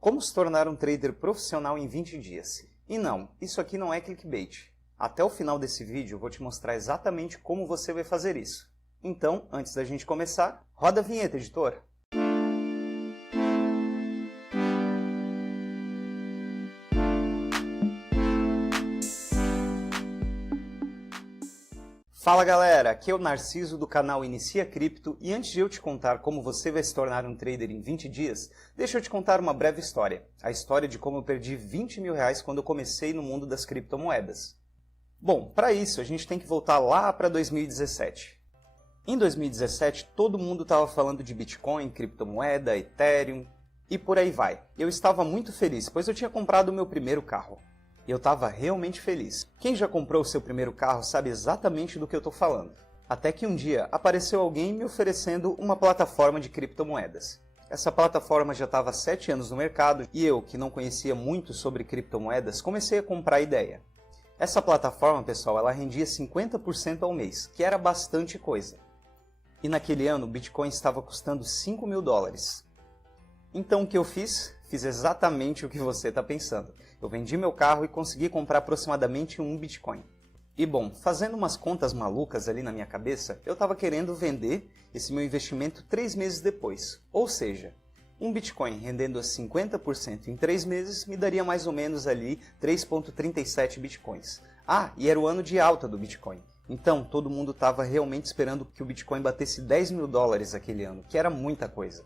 Como se tornar um trader profissional em 20 dias? E não, isso aqui não é clickbait. Até o final desse vídeo eu vou te mostrar exatamente como você vai fazer isso. Então, antes da gente começar, roda a vinheta, editor! Fala galera, aqui é o Narciso do canal Inicia Cripto e antes de eu te contar como você vai se tornar um trader em 20 dias, deixa eu te contar uma breve história. A história de como eu perdi 20 mil reais quando eu comecei no mundo das criptomoedas. Bom, para isso a gente tem que voltar lá para 2017. Em 2017 todo mundo estava falando de Bitcoin, criptomoeda, Ethereum e por aí vai. Eu estava muito feliz, pois eu tinha comprado o meu primeiro carro. Eu estava realmente feliz. Quem já comprou o seu primeiro carro sabe exatamente do que eu estou falando. Até que um dia apareceu alguém me oferecendo uma plataforma de criptomoedas. Essa plataforma já estava há 7 anos no mercado e eu, que não conhecia muito sobre criptomoedas, comecei a comprar a ideia. Essa plataforma, pessoal, ela rendia 50% ao mês, que era bastante coisa. E naquele ano o Bitcoin estava custando 5 mil dólares. Então o que eu fiz? Fiz exatamente o que você está pensando. Eu vendi meu carro e consegui comprar aproximadamente um Bitcoin. E bom, fazendo umas contas malucas ali na minha cabeça, eu estava querendo vender esse meu investimento 3 meses depois. Ou seja, um Bitcoin rendendo a 50% em 3 meses me daria mais ou menos ali 3,37 Bitcoins. Ah, e era o ano de alta do Bitcoin. Então todo mundo estava realmente esperando que o Bitcoin batesse 10 mil dólares aquele ano, que era muita coisa.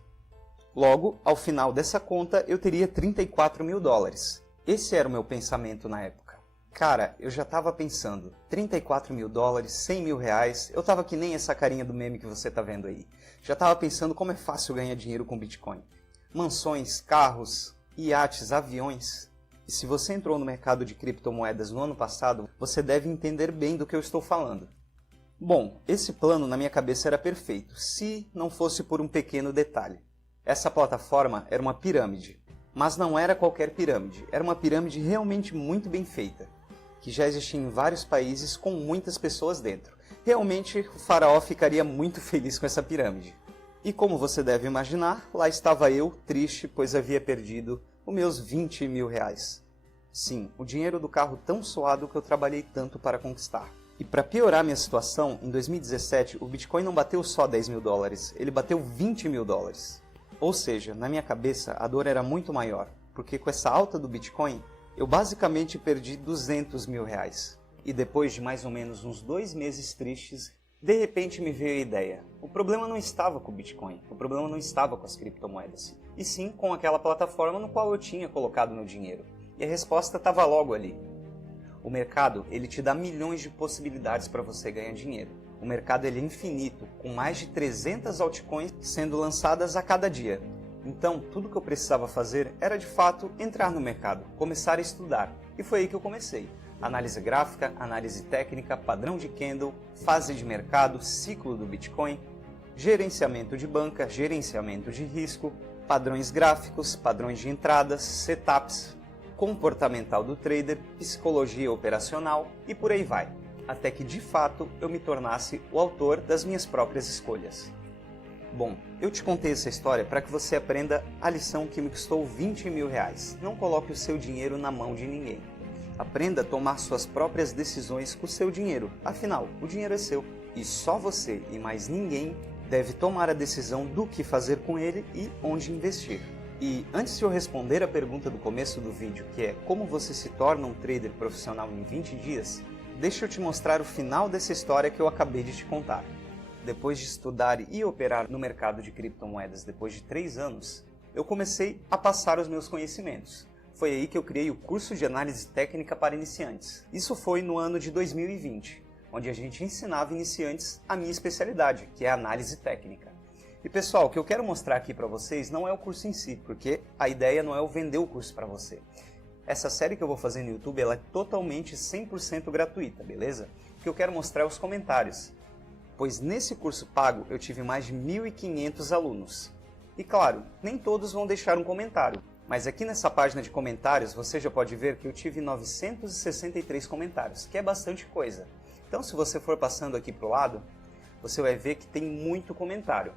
Logo, ao final dessa conta, eu teria 34 mil dólares. Esse era o meu pensamento na época. Cara, eu já estava pensando, 34 mil dólares, 100 mil reais, eu estava que nem essa carinha do meme que você está vendo aí. Já estava pensando como é fácil ganhar dinheiro com Bitcoin. Mansões, carros, iates, aviões. E se você entrou no mercado de criptomoedas no ano passado, você deve entender bem do que eu estou falando. Bom, esse plano na minha cabeça era perfeito, se não fosse por um pequeno detalhe. Essa plataforma era uma pirâmide, mas não era qualquer pirâmide, era uma pirâmide realmente muito bem feita, que já existia em vários países com muitas pessoas dentro. Realmente o faraó ficaria muito feliz com essa pirâmide. E como você deve imaginar, lá estava eu, triste, pois havia perdido os meus 20 mil reais. Sim, o dinheiro do carro tão suado que eu trabalhei tanto para conquistar. E para piorar minha situação, em 2017 o Bitcoin não bateu só 10 mil dólares, ele bateu 20 mil dólares. Ou seja, na minha cabeça a dor era muito maior, porque com essa alta do Bitcoin, eu basicamente perdi 200 mil reais. E depois de mais ou menos uns 2 meses tristes, de repente me veio a ideia. O problema não estava com o Bitcoin, o problema não estava com as criptomoedas, e sim com aquela plataforma no qual eu tinha colocado meu dinheiro. E a resposta estava logo ali. O mercado, ele te dá milhões de possibilidades para você ganhar dinheiro. O mercado ele é infinito, com mais de 300 altcoins sendo lançadas a cada dia. Então, tudo que eu precisava fazer era de fato entrar no mercado, começar a estudar. E foi aí que eu comecei. Análise gráfica, análise técnica, padrão de candle, fase de mercado, ciclo do Bitcoin, gerenciamento de banca, gerenciamento de risco, padrões gráficos, padrões de entradas, setups, comportamental do trader, psicologia operacional e por aí vai. Até que de fato eu me tornasse o autor das minhas próprias escolhas. Bom, eu te contei essa história para que você aprenda a lição que me custou 20 mil reais. Não coloque o seu dinheiro na mão de ninguém. Aprenda a tomar suas próprias decisões com o seu dinheiro. Afinal, o dinheiro é seu. E só você e mais ninguém deve tomar a decisão do que fazer com ele e onde investir. E antes de eu responder a pergunta do começo do vídeo, que é como você se torna um trader profissional em 20 dias, deixa eu te mostrar o final dessa história que eu acabei de te contar. Depois de estudar e operar no mercado de criptomoedas depois de 3 anos, eu comecei a passar os meus conhecimentos. Foi aí que eu criei o curso de análise técnica para iniciantes. Isso foi no ano de 2020, onde a gente ensinava iniciantes a minha especialidade, que é a análise técnica. E pessoal, o que eu quero mostrar aqui para vocês não é o curso em si, porque a ideia não é eu vender o curso para você. Essa série que eu vou fazer no YouTube ela é totalmente 100% gratuita, beleza? O que eu quero mostrar é os comentários, pois nesse curso pago eu tive mais de 1.500 alunos. E claro, nem todos vão deixar um comentário, mas aqui nessa página de comentários você já pode ver que eu tive 963 comentários, que é bastante coisa. Então se você for passando aqui para o lado, você vai ver que tem muito comentário.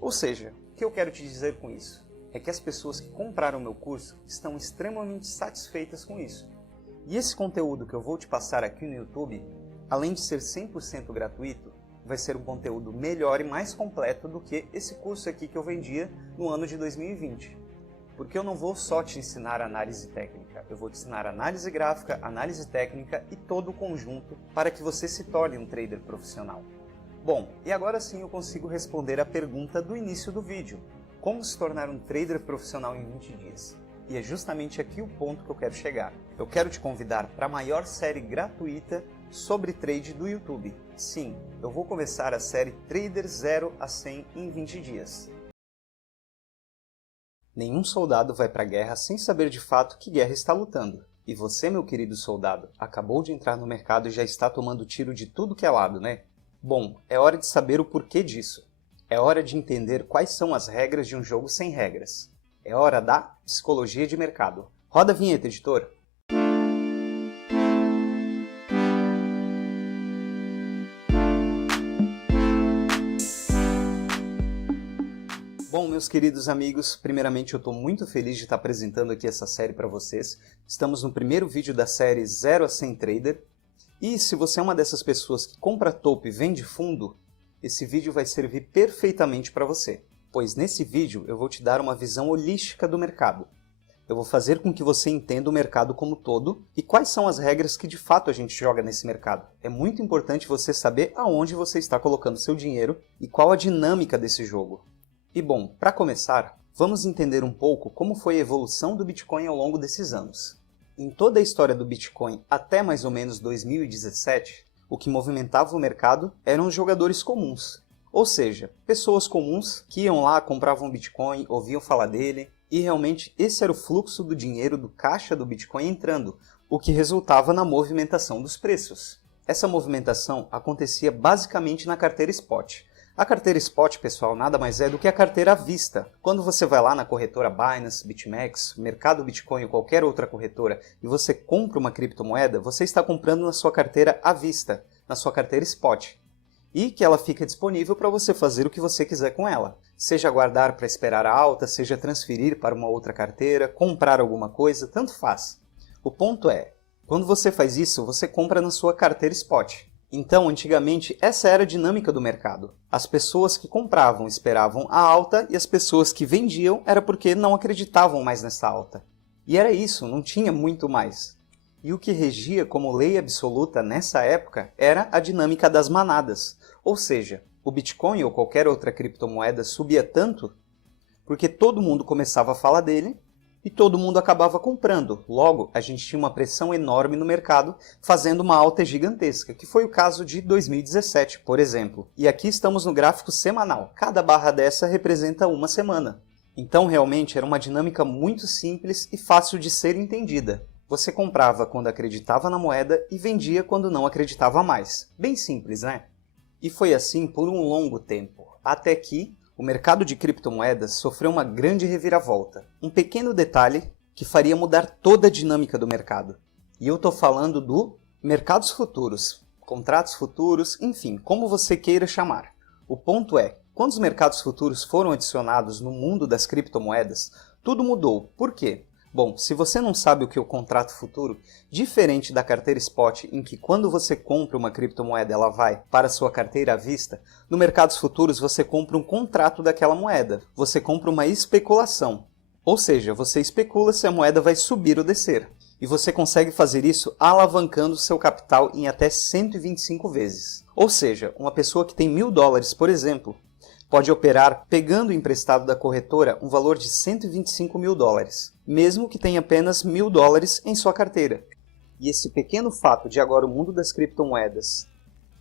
Ou seja, o que eu quero te dizer com isso? é que as pessoas que compraram meu curso estão extremamente satisfeitas com isso. E esse conteúdo que eu vou te passar aqui no YouTube, além de ser 100% gratuito, vai ser um conteúdo melhor e mais completo do que esse curso aqui que eu vendia no ano de 2020. Porque eu não vou só te ensinar análise técnica, eu vou te ensinar análise gráfica, análise técnica e todo o conjunto para que você se torne um trader profissional. Bom, e agora sim eu consigo responder a pergunta do início do vídeo. Como se tornar um trader profissional em 20 dias? E é justamente aqui o ponto que eu quero chegar. Eu quero te convidar para a maior série gratuita sobre trade do YouTube. Sim, eu vou começar a série Trader 0 a 100 em 20 dias. Nenhum soldado vai para a guerra sem saber de fato que guerra está lutando. E você, meu querido soldado, acabou de entrar no mercado e já está tomando tiro de tudo que é lado, né? Bom, é hora de saber o porquê disso. É hora de entender quais são as regras de um jogo sem regras. É hora da psicologia de mercado. Roda a vinheta, editor! Bom, meus queridos amigos, primeiramente eu estou muito feliz de estar apresentando aqui essa série para vocês. Estamos no primeiro vídeo da série 0 a 100 Trader. E se você é uma dessas pessoas que compra topo e vende fundo, esse vídeo vai servir perfeitamente para você. Pois nesse vídeo eu vou te dar uma visão holística do mercado. Eu vou fazer com que você entenda o mercado como todo e quais são as regras que de fato a gente joga nesse mercado. É muito importante você saber aonde você está colocando seu dinheiro e qual a dinâmica desse jogo. E bom, para começar, vamos entender um pouco como foi a evolução do Bitcoin ao longo desses anos. Em toda a história do Bitcoin até mais ou menos 2017, o que movimentava o mercado eram os jogadores comuns. Ou seja, pessoas comuns que iam lá, compravam Bitcoin, ouviam falar dele, e realmente esse era o fluxo do dinheiro do caixa do Bitcoin entrando, o que resultava na movimentação dos preços. Essa movimentação acontecia basicamente na carteira Spot. A carteira Spot, pessoal, nada mais é do que a carteira à vista. Quando você vai lá na corretora Binance, BitMEX, Mercado Bitcoin ou qualquer outra corretora e você compra uma criptomoeda, você está comprando na sua carteira à vista, na sua carteira Spot. E que ela fica disponível para você fazer o que você quiser com ela. Seja guardar para esperar a alta, seja transferir para uma outra carteira, comprar alguma coisa, tanto faz. O ponto é, quando você faz isso, você compra na sua carteira Spot. Então, antigamente, essa era a dinâmica do mercado. As pessoas que compravam esperavam a alta e as pessoas que vendiam era porque não acreditavam mais nessa alta. E era isso, não tinha muito mais. E o que regia como lei absoluta nessa época era a dinâmica das manadas. Ou seja, o Bitcoin ou qualquer outra criptomoeda subia tanto porque todo mundo começava a falar dele e todo mundo acabava comprando. Logo, a gente tinha uma pressão enorme no mercado, fazendo uma alta gigantesca, que foi o caso de 2017, por exemplo. E aqui estamos no gráfico semanal. Cada barra dessa representa uma semana. Então, realmente, era uma dinâmica muito simples e fácil de ser entendida. Você comprava quando acreditava na moeda e vendia quando não acreditava mais. Bem simples, né? E foi assim por um longo tempo, até que o mercado de criptomoedas sofreu uma grande reviravolta. Um pequeno detalhe que faria mudar toda a dinâmica do mercado. E eu estou falando do mercados futuros, contratos futuros, enfim, como você queira chamar. O ponto é, quando os mercados futuros foram adicionados no mundo das criptomoedas, tudo mudou. Por quê? Bom, se você não sabe o que é o contrato futuro, diferente da carteira Spot, em que quando você compra uma criptomoeda ela vai para a sua carteira à vista, no mercados futuros você compra um contrato daquela moeda, você compra uma especulação. Ou seja, você especula se a moeda vai subir ou descer. E você consegue fazer isso alavancando seu capital em até 125 vezes. Ou seja, uma pessoa que tem $1.000, por exemplo, pode operar pegando emprestado da corretora um valor de $125.000, mesmo que tenha apenas $1.000 em sua carteira. E esse pequeno fato de agora o mundo das criptomoedas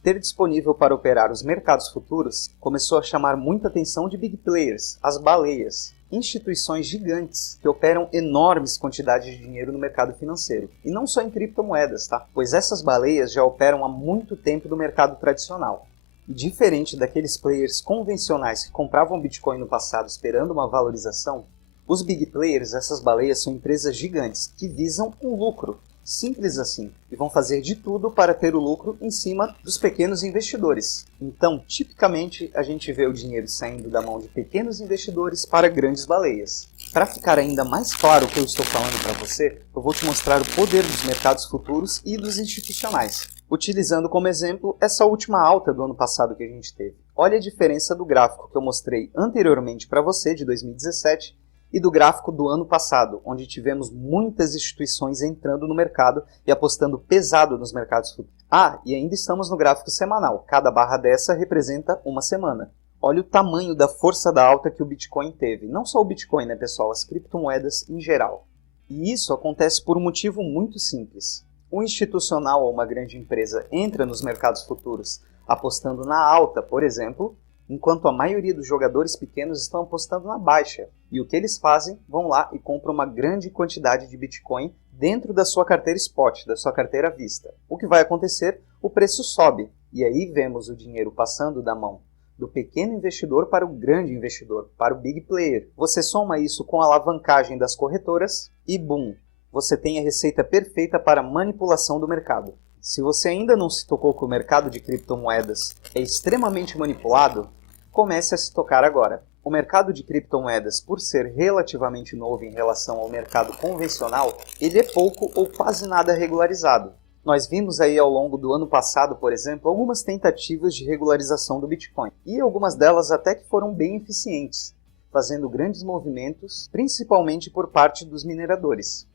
ter disponível para operar os mercados futuros começou a chamar muita atenção de big players, as baleias, instituições gigantes que operam enormes quantidades de dinheiro no mercado financeiro. E não só em criptomoedas, tá? Pois essas baleias já operam há muito tempo no mercado tradicional. Diferente daqueles players convencionais que compravam Bitcoin no passado esperando uma valorização, os big players, essas baleias, são empresas gigantes que visam um lucro. Simples assim, e vão fazer de tudo para ter o lucro em cima dos pequenos investidores. Então, tipicamente, a gente vê o dinheiro saindo da mão de pequenos investidores para grandes baleias. Para ficar ainda mais claro o que eu estou falando para você, eu vou te mostrar o poder dos mercados futuros e dos institucionais, utilizando como exemplo essa última alta do ano passado que a gente teve. Olha a diferença do gráfico que eu mostrei anteriormente para você, de 2017, e do gráfico do ano passado, onde tivemos muitas instituições entrando no mercado e apostando pesado nos mercados futuros. E ainda estamos no gráfico semanal. Cada barra dessa representa uma semana. Olha o tamanho da força da alta que o Bitcoin teve. Não só o Bitcoin, né, pessoal? As criptomoedas em geral. E isso acontece por um motivo muito simples. Um institucional ou uma grande empresa entra nos mercados futuros apostando na alta, por exemplo, enquanto a maioria dos jogadores pequenos estão apostando na baixa. E o que eles fazem? Vão lá e compram uma grande quantidade de Bitcoin dentro da sua carteira spot, da sua carteira à vista. O que vai acontecer? O preço sobe. E aí vemos o dinheiro passando da mão do pequeno investidor para o grande investidor, para o big player. Você soma isso com a alavancagem das corretoras e boom! Você tem a receita perfeita para a manipulação do mercado. Se você ainda não se tocou que o mercado de criptomoedas é extremamente manipulado, comece a se tocar agora. O mercado de criptomoedas, por ser relativamente novo em relação ao mercado convencional, ele é pouco ou quase nada regularizado. Nós vimos aí ao longo do ano passado, por exemplo, algumas tentativas de regularização do Bitcoin. E algumas delas até que foram bem eficientes, fazendo grandes movimentos, principalmente por parte dos mineradores.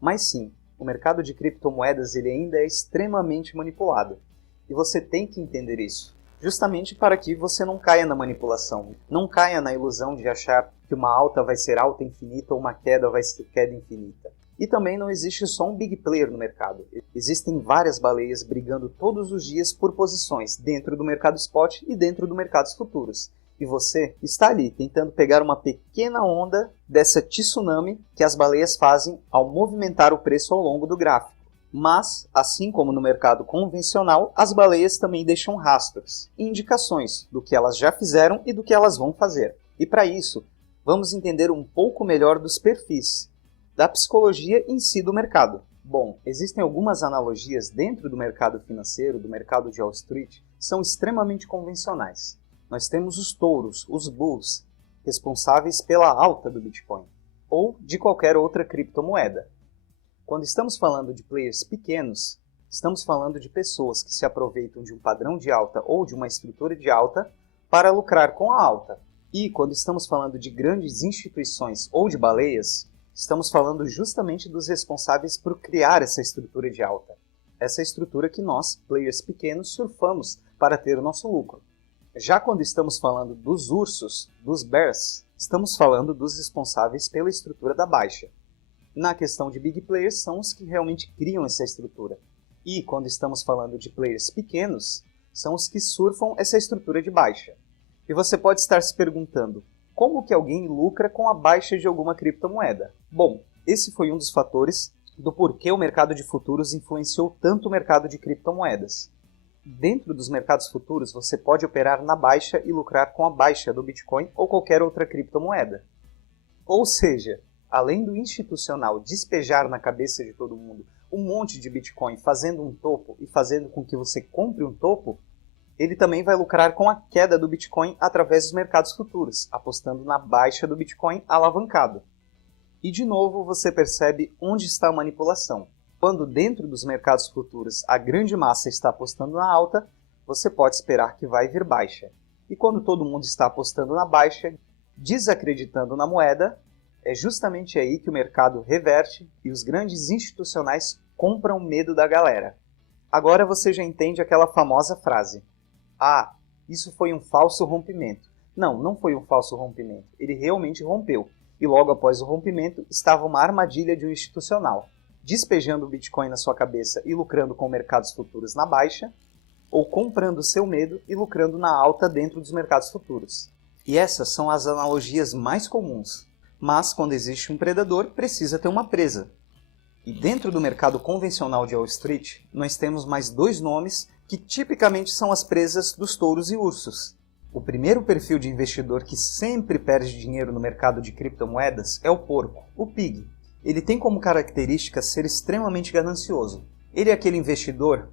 Mas sim, o mercado de criptomoedas ele ainda é extremamente manipulado. E você tem que entender isso. Justamente para que você não caia na manipulação, não caia na ilusão de achar que uma alta vai ser alta infinita ou uma queda vai ser queda infinita. E também não existe só um big player no mercado. Existem várias baleias brigando todos os dias por posições dentro do mercado spot e dentro do mercados futuros. E você está ali tentando pegar uma pequena onda dessa tsunami que as baleias fazem ao movimentar o preço ao longo do gráfico. Mas, assim como no mercado convencional, as baleias também deixam rastros e indicações do que elas já fizeram e do que elas vão fazer. E para isso, vamos entender um pouco melhor dos perfis, da psicologia em si do mercado. Bom, existem algumas analogias dentro do mercado financeiro, do mercado de Wall Street, que são extremamente convencionais. Nós temos os touros, os bulls, responsáveis pela alta do Bitcoin, ou de qualquer outra criptomoeda. Quando estamos falando de players pequenos, estamos falando de pessoas que se aproveitam de um padrão de alta ou de uma estrutura de alta para lucrar com a alta. E quando estamos falando de grandes instituições ou de baleias, estamos falando justamente dos responsáveis por criar essa estrutura de alta. Essa estrutura que nós, players pequenos, surfamos para ter o nosso lucro. Já quando estamos falando dos ursos, dos bears, estamos falando dos responsáveis pela estrutura da baixa. Na questão de big players, são os que realmente criam essa estrutura. E quando estamos falando de players pequenos, são os que surfam essa estrutura de baixa. E você pode estar se perguntando, como que alguém lucra com a baixa de alguma criptomoeda? Bom, esse foi um dos fatores do porquê o mercado de futuros influenciou tanto o mercado de criptomoedas. Dentro dos mercados futuros, você pode operar na baixa e lucrar com a baixa do Bitcoin ou qualquer outra criptomoeda. Ou seja, além do institucional despejar na cabeça de todo mundo um monte de Bitcoin fazendo um topo e fazendo com que você compre um topo, ele também vai lucrar com a queda do Bitcoin através dos mercados futuros, apostando na baixa do Bitcoin alavancado. E de novo você percebe onde está a manipulação. Quando dentro dos mercados futuros a grande massa está apostando na alta, você pode esperar que vai vir baixa. E quando todo mundo está apostando na baixa, desacreditando na moeda, é justamente aí que o mercado reverte e os grandes institucionais compram o medo da galera. Agora você já entende aquela famosa frase: "Ah, isso foi um falso rompimento". Não, não foi um falso rompimento. Ele realmente rompeu. E logo após o rompimento estava uma armadilha de um institucional, despejando o Bitcoin na sua cabeça e lucrando com mercados futuros na baixa, ou comprando seu medo e lucrando na alta dentro dos mercados futuros. E essas são as analogias mais comuns. Mas quando existe um predador, precisa ter uma presa. E dentro do mercado convencional de Wall Street, nós temos mais dois nomes que tipicamente são as presas dos touros e ursos. O primeiro perfil de investidor que sempre perde dinheiro no mercado de criptomoedas é o porco, o pig. Ele tem como característica ser extremamente ganancioso. Ele é aquele investidor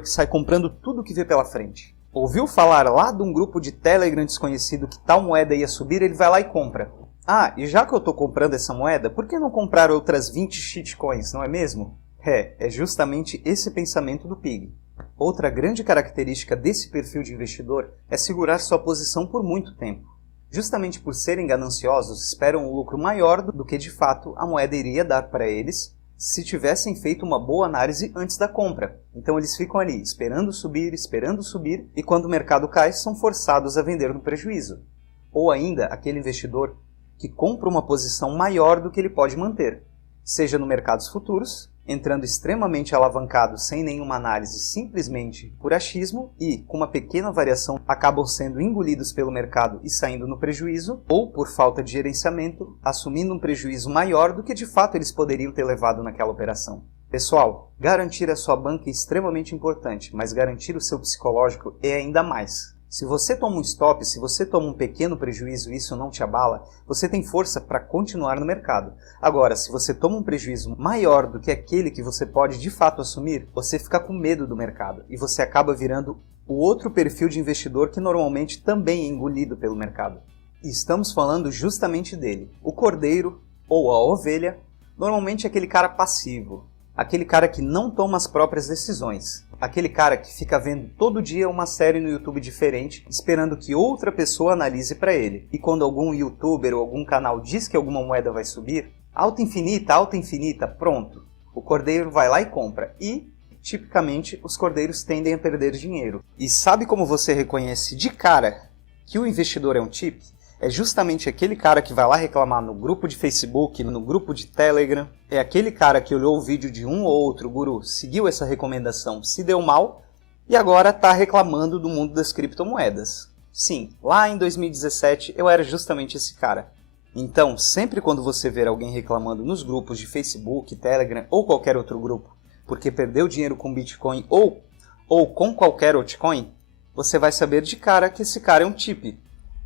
que sai comprando tudo que vê pela frente. Ouviu falar lá de um grupo de Telegram desconhecido que tal moeda ia subir, ele vai lá e compra. Ah, e já que eu estou comprando essa moeda, por que não comprar outras 20 shitcoins, não é mesmo? É justamente esse pensamento do Pig. Outra grande característica desse perfil de investidor é segurar sua posição por muito tempo. Justamente por serem gananciosos, esperam um lucro maior do que de fato a moeda iria dar para eles se tivessem feito uma boa análise antes da compra. Então eles ficam ali esperando subir, e quando o mercado cai, são forçados a vender no prejuízo. Ou ainda aquele investidor que compra uma posição maior do que ele pode manter, seja no mercados futuros, entrando extremamente alavancado sem nenhuma análise, simplesmente por achismo e, com uma pequena variação, acabam sendo engolidos pelo mercado e saindo no prejuízo, ou por falta de gerenciamento, assumindo um prejuízo maior do que de fato eles poderiam ter levado naquela operação. Pessoal, garantir a sua banca é extremamente importante, mas garantir o seu psicológico é ainda mais. Se você toma um stop, se você toma um pequeno prejuízo e isso não te abala, você tem força para continuar no mercado. Agora, se você toma um prejuízo maior do que aquele que você pode de fato assumir, você fica com medo do mercado e você acaba virando o outro perfil de investidor que normalmente também é engolido pelo mercado. E estamos falando justamente dele. O cordeiro, ou a ovelha, normalmente é aquele cara passivo, aquele cara que não toma as próprias decisões. Aquele cara que fica vendo todo dia uma série no YouTube diferente, esperando que outra pessoa analise para ele. E quando algum youtuber ou algum canal diz que alguma moeda vai subir, alta infinita, pronto. O cordeiro vai lá e compra. E, tipicamente, os cordeiros tendem a perder dinheiro. E sabe como você reconhece de cara que o investidor é um tip? É justamente aquele cara que vai lá reclamar no grupo de Facebook, no grupo de Telegram. É aquele cara que olhou o vídeo de um ou outro guru, seguiu essa recomendação, se deu mal e agora está reclamando do mundo das criptomoedas. Sim, lá em 2017 eu era justamente esse cara. Então, sempre quando você ver alguém reclamando nos grupos de Facebook, Telegram ou qualquer outro grupo, porque perdeu dinheiro com Bitcoin ou com qualquer altcoin, você vai saber de cara que esse cara é um tip.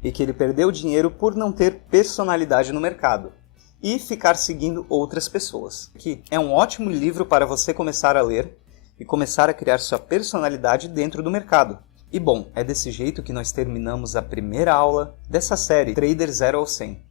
E que ele perdeu dinheiro por não ter personalidade no mercado e ficar seguindo outras pessoas. Que é um ótimo livro para você começar a ler e começar a criar sua personalidade dentro do mercado. E bom, é desse jeito que nós terminamos a primeira aula dessa série Trader 0 ao 100.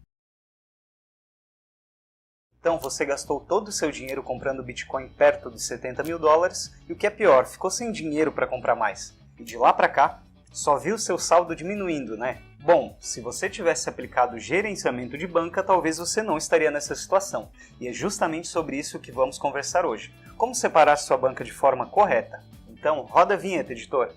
Então você gastou todo o seu dinheiro comprando Bitcoin perto dos 70 mil dólares e o que é pior, ficou sem dinheiro para comprar mais. E de lá para cá, só viu seu saldo diminuindo, né? Bom, se você tivesse aplicado gerenciamento de banca, talvez você não estaria nessa situação. E é justamente sobre isso que vamos conversar hoje. Como separar sua banca de forma correta? Então, roda a vinheta, editor!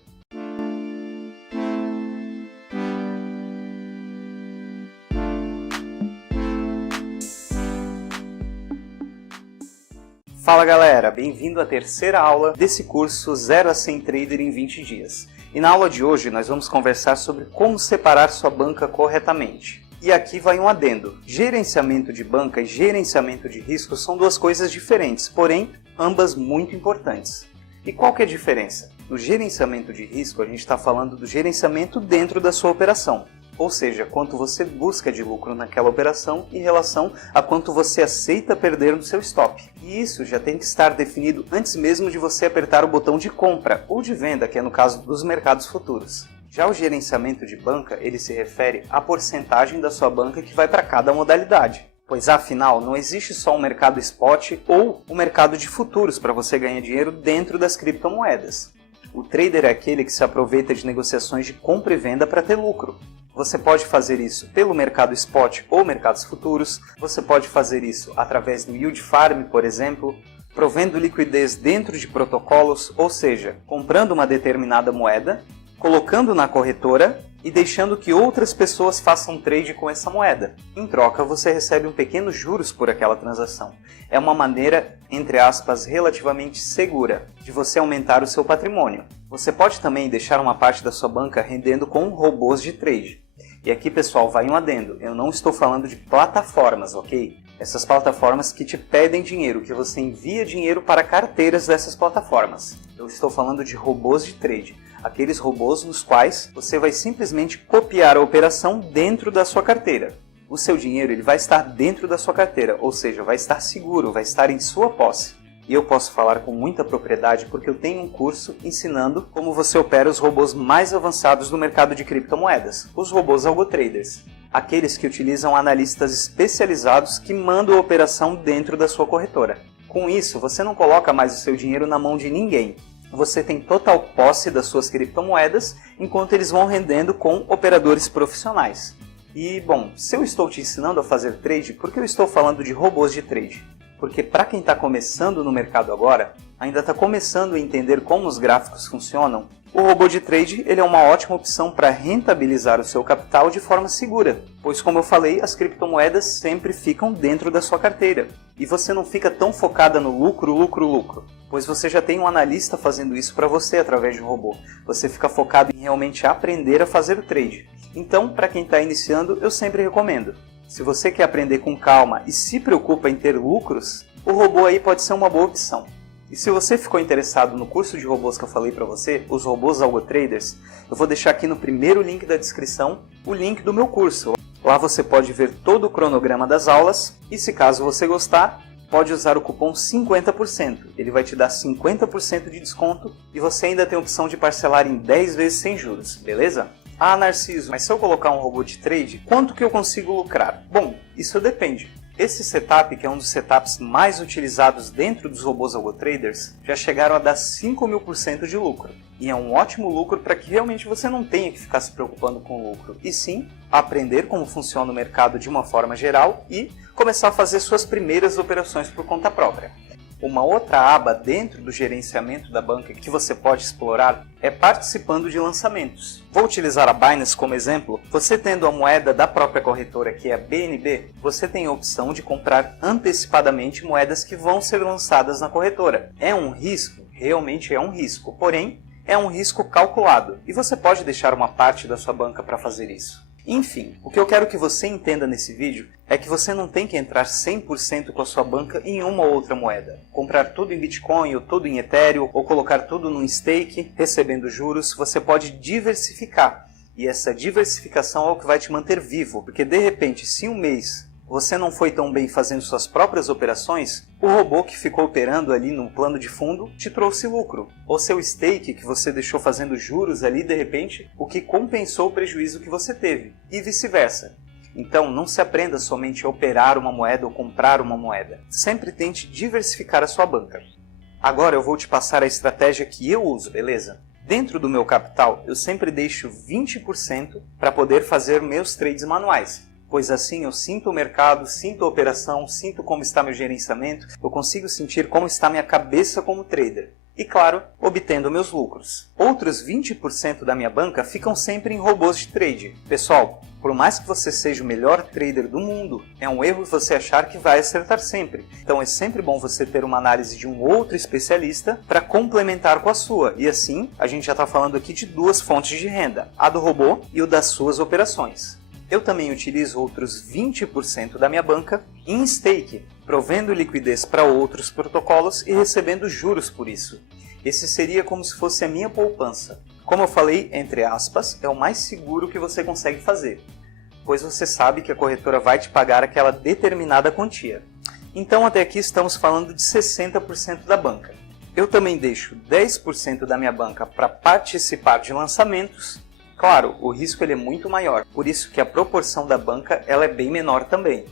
Fala galera, bem-vindo à terceira aula desse curso 0 a 100 Trader em 20 dias. E na aula de hoje nós vamos conversar sobre como separar sua banca corretamente. E aqui vai um adendo. Gerenciamento de banca e gerenciamento de risco são duas coisas diferentes, porém ambas muito importantes. E qual que é a diferença? No gerenciamento de risco a gente está falando do gerenciamento dentro da sua operação. Ou seja, quanto você busca de lucro naquela operação em relação a quanto você aceita perder no seu stop. E isso já tem que estar definido antes mesmo de você apertar o botão de compra ou de venda, que é no caso dos mercados futuros. Já o gerenciamento de banca, ele se refere à porcentagem da sua banca que vai para cada modalidade. Pois afinal, não existe só um mercado spot ou um mercado de futuros para você ganhar dinheiro dentro das criptomoedas. O trader é aquele que se aproveita de negociações de compra e venda para ter lucro. Você pode fazer isso pelo mercado spot ou mercados futuros, você pode fazer isso através do yield farm, por exemplo, provendo liquidez dentro de protocolos, ou seja, comprando uma determinada moeda, colocando na corretora e deixando que outras pessoas façam trade com essa moeda. Em troca, você recebe um pequeno juros por aquela transação. É uma maneira, entre aspas, relativamente segura de você aumentar o seu patrimônio. Você pode também deixar uma parte da sua banca rendendo com robôs de trade. E aqui, pessoal, vai um adendo. Eu não estou falando de plataformas, ok? Essas plataformas que te pedem dinheiro, que você envia dinheiro para carteiras dessas plataformas. Eu estou falando de robôs de trade. Aqueles robôs nos quais você vai simplesmente copiar a operação dentro da sua carteira. o seu dinheiro ele vai estar dentro da sua carteira, ou seja, vai estar seguro, vai estar em sua posse. E eu posso falar com muita propriedade porque eu tenho um curso ensinando como você opera os robôs mais avançados do mercado de criptomoedas, os robôs AlgoTraders. Aqueles que utilizam analistas especializados que mandam a operação dentro da sua corretora. Com isso, você não coloca mais o seu dinheiro na mão de ninguém. Você tem total posse das suas criptomoedas, enquanto eles vão rendendo com operadores profissionais. E, bom, se eu estou te ensinando a fazer trade, por que eu estou falando de robôs de trade? Porque para quem está começando no mercado agora, ainda está começando a entender como os gráficos funcionam, o robô de trade ele é uma ótima opção para rentabilizar o seu capital de forma segura, pois como eu falei, as criptomoedas sempre ficam dentro da sua carteira. E você não fica tão focada no lucro, pois você já tem um analista fazendo isso para você através de um robô. Você fica focado em realmente aprender a fazer o trade. Então, para quem está iniciando, eu sempre recomendo. Se você quer aprender com calma e se preocupa em ter lucros, o robô aí pode ser uma boa opção. E se você ficou interessado no curso de robôs que eu falei para você, os robôs AlgoTraders, eu vou deixar aqui no primeiro link da descrição o link do meu curso. Lá você pode ver todo o cronograma das aulas e se caso você gostar, pode usar o cupom 50%. Ele vai te dar 50% de desconto e você ainda tem a opção de parcelar em 10 vezes sem juros, beleza? Ah, Narciso, mas se eu colocar um robô de trade, quanto que eu consigo lucrar? Bom, isso depende. Esse setup, que é um dos setups mais utilizados dentro dos robôs AlgoTraders, já chegaram a dar 5.000% de lucro. E é um ótimo lucro para que realmente você não tenha que ficar se preocupando com o lucro, e sim aprender como funciona o mercado de uma forma geral e começar a fazer suas primeiras operações por conta própria. Uma outra aba dentro do gerenciamento da banca que você pode explorar é participando de lançamentos. Vou utilizar a Binance como exemplo. Você tendo a moeda da própria corretora, que é a BNB, você tem a opção de comprar antecipadamente moedas que vão ser lançadas na corretora. É um risco? Realmente é um risco, porém é um risco calculado e você pode deixar uma parte da sua banca para fazer isso. Enfim, o que eu quero que você entenda nesse vídeo é que você não tem que entrar 100% com a sua banca em uma ou outra moeda. Comprar tudo em Bitcoin ou tudo em Ethereum ou colocar tudo num stake, recebendo juros, você pode diversificar. E essa diversificação é o que vai te manter vivo, porque de repente, se um mês você não foi tão bem fazendo suas próprias operações, o robô que ficou operando ali no plano de fundo te trouxe lucro. Ou seu stake que você deixou fazendo juros ali, de repente, o que compensou o prejuízo que você teve. E vice-versa. Então, não se aprenda somente a operar uma moeda ou comprar uma moeda. Sempre tente diversificar a sua banca. Agora eu vou te passar a estratégia que eu uso, beleza? Dentro do meu capital, eu sempre deixo 20% para poder fazer meus trades manuais. Pois assim eu sinto o mercado, sinto a operação, sinto como está meu gerenciamento, eu consigo sentir como está minha cabeça como trader. E claro, obtendo meus lucros. Outros 20% da minha banca ficam sempre em robôs de trade. Pessoal, por mais que você seja o melhor trader do mundo, é um erro você achar que vai acertar sempre. Então é sempre bom você ter uma análise de um outro especialista para complementar com a sua. E assim, a gente já está falando aqui de duas fontes de renda, a do robô e o das suas operações. Eu também utilizo outros 20% da minha banca em stake, provendo liquidez para outros protocolos e recebendo juros por isso. Esse seria como se fosse a minha poupança. Como eu falei, entre aspas, é o mais seguro que você consegue fazer, pois você sabe que a corretora vai te pagar aquela determinada quantia. Então até aqui estamos falando de 60% da banca. Eu também deixo 10% da minha banca para participar de lançamentos. Claro, o risco ele é muito maior, por isso que a proporção da banca ela é bem menor também.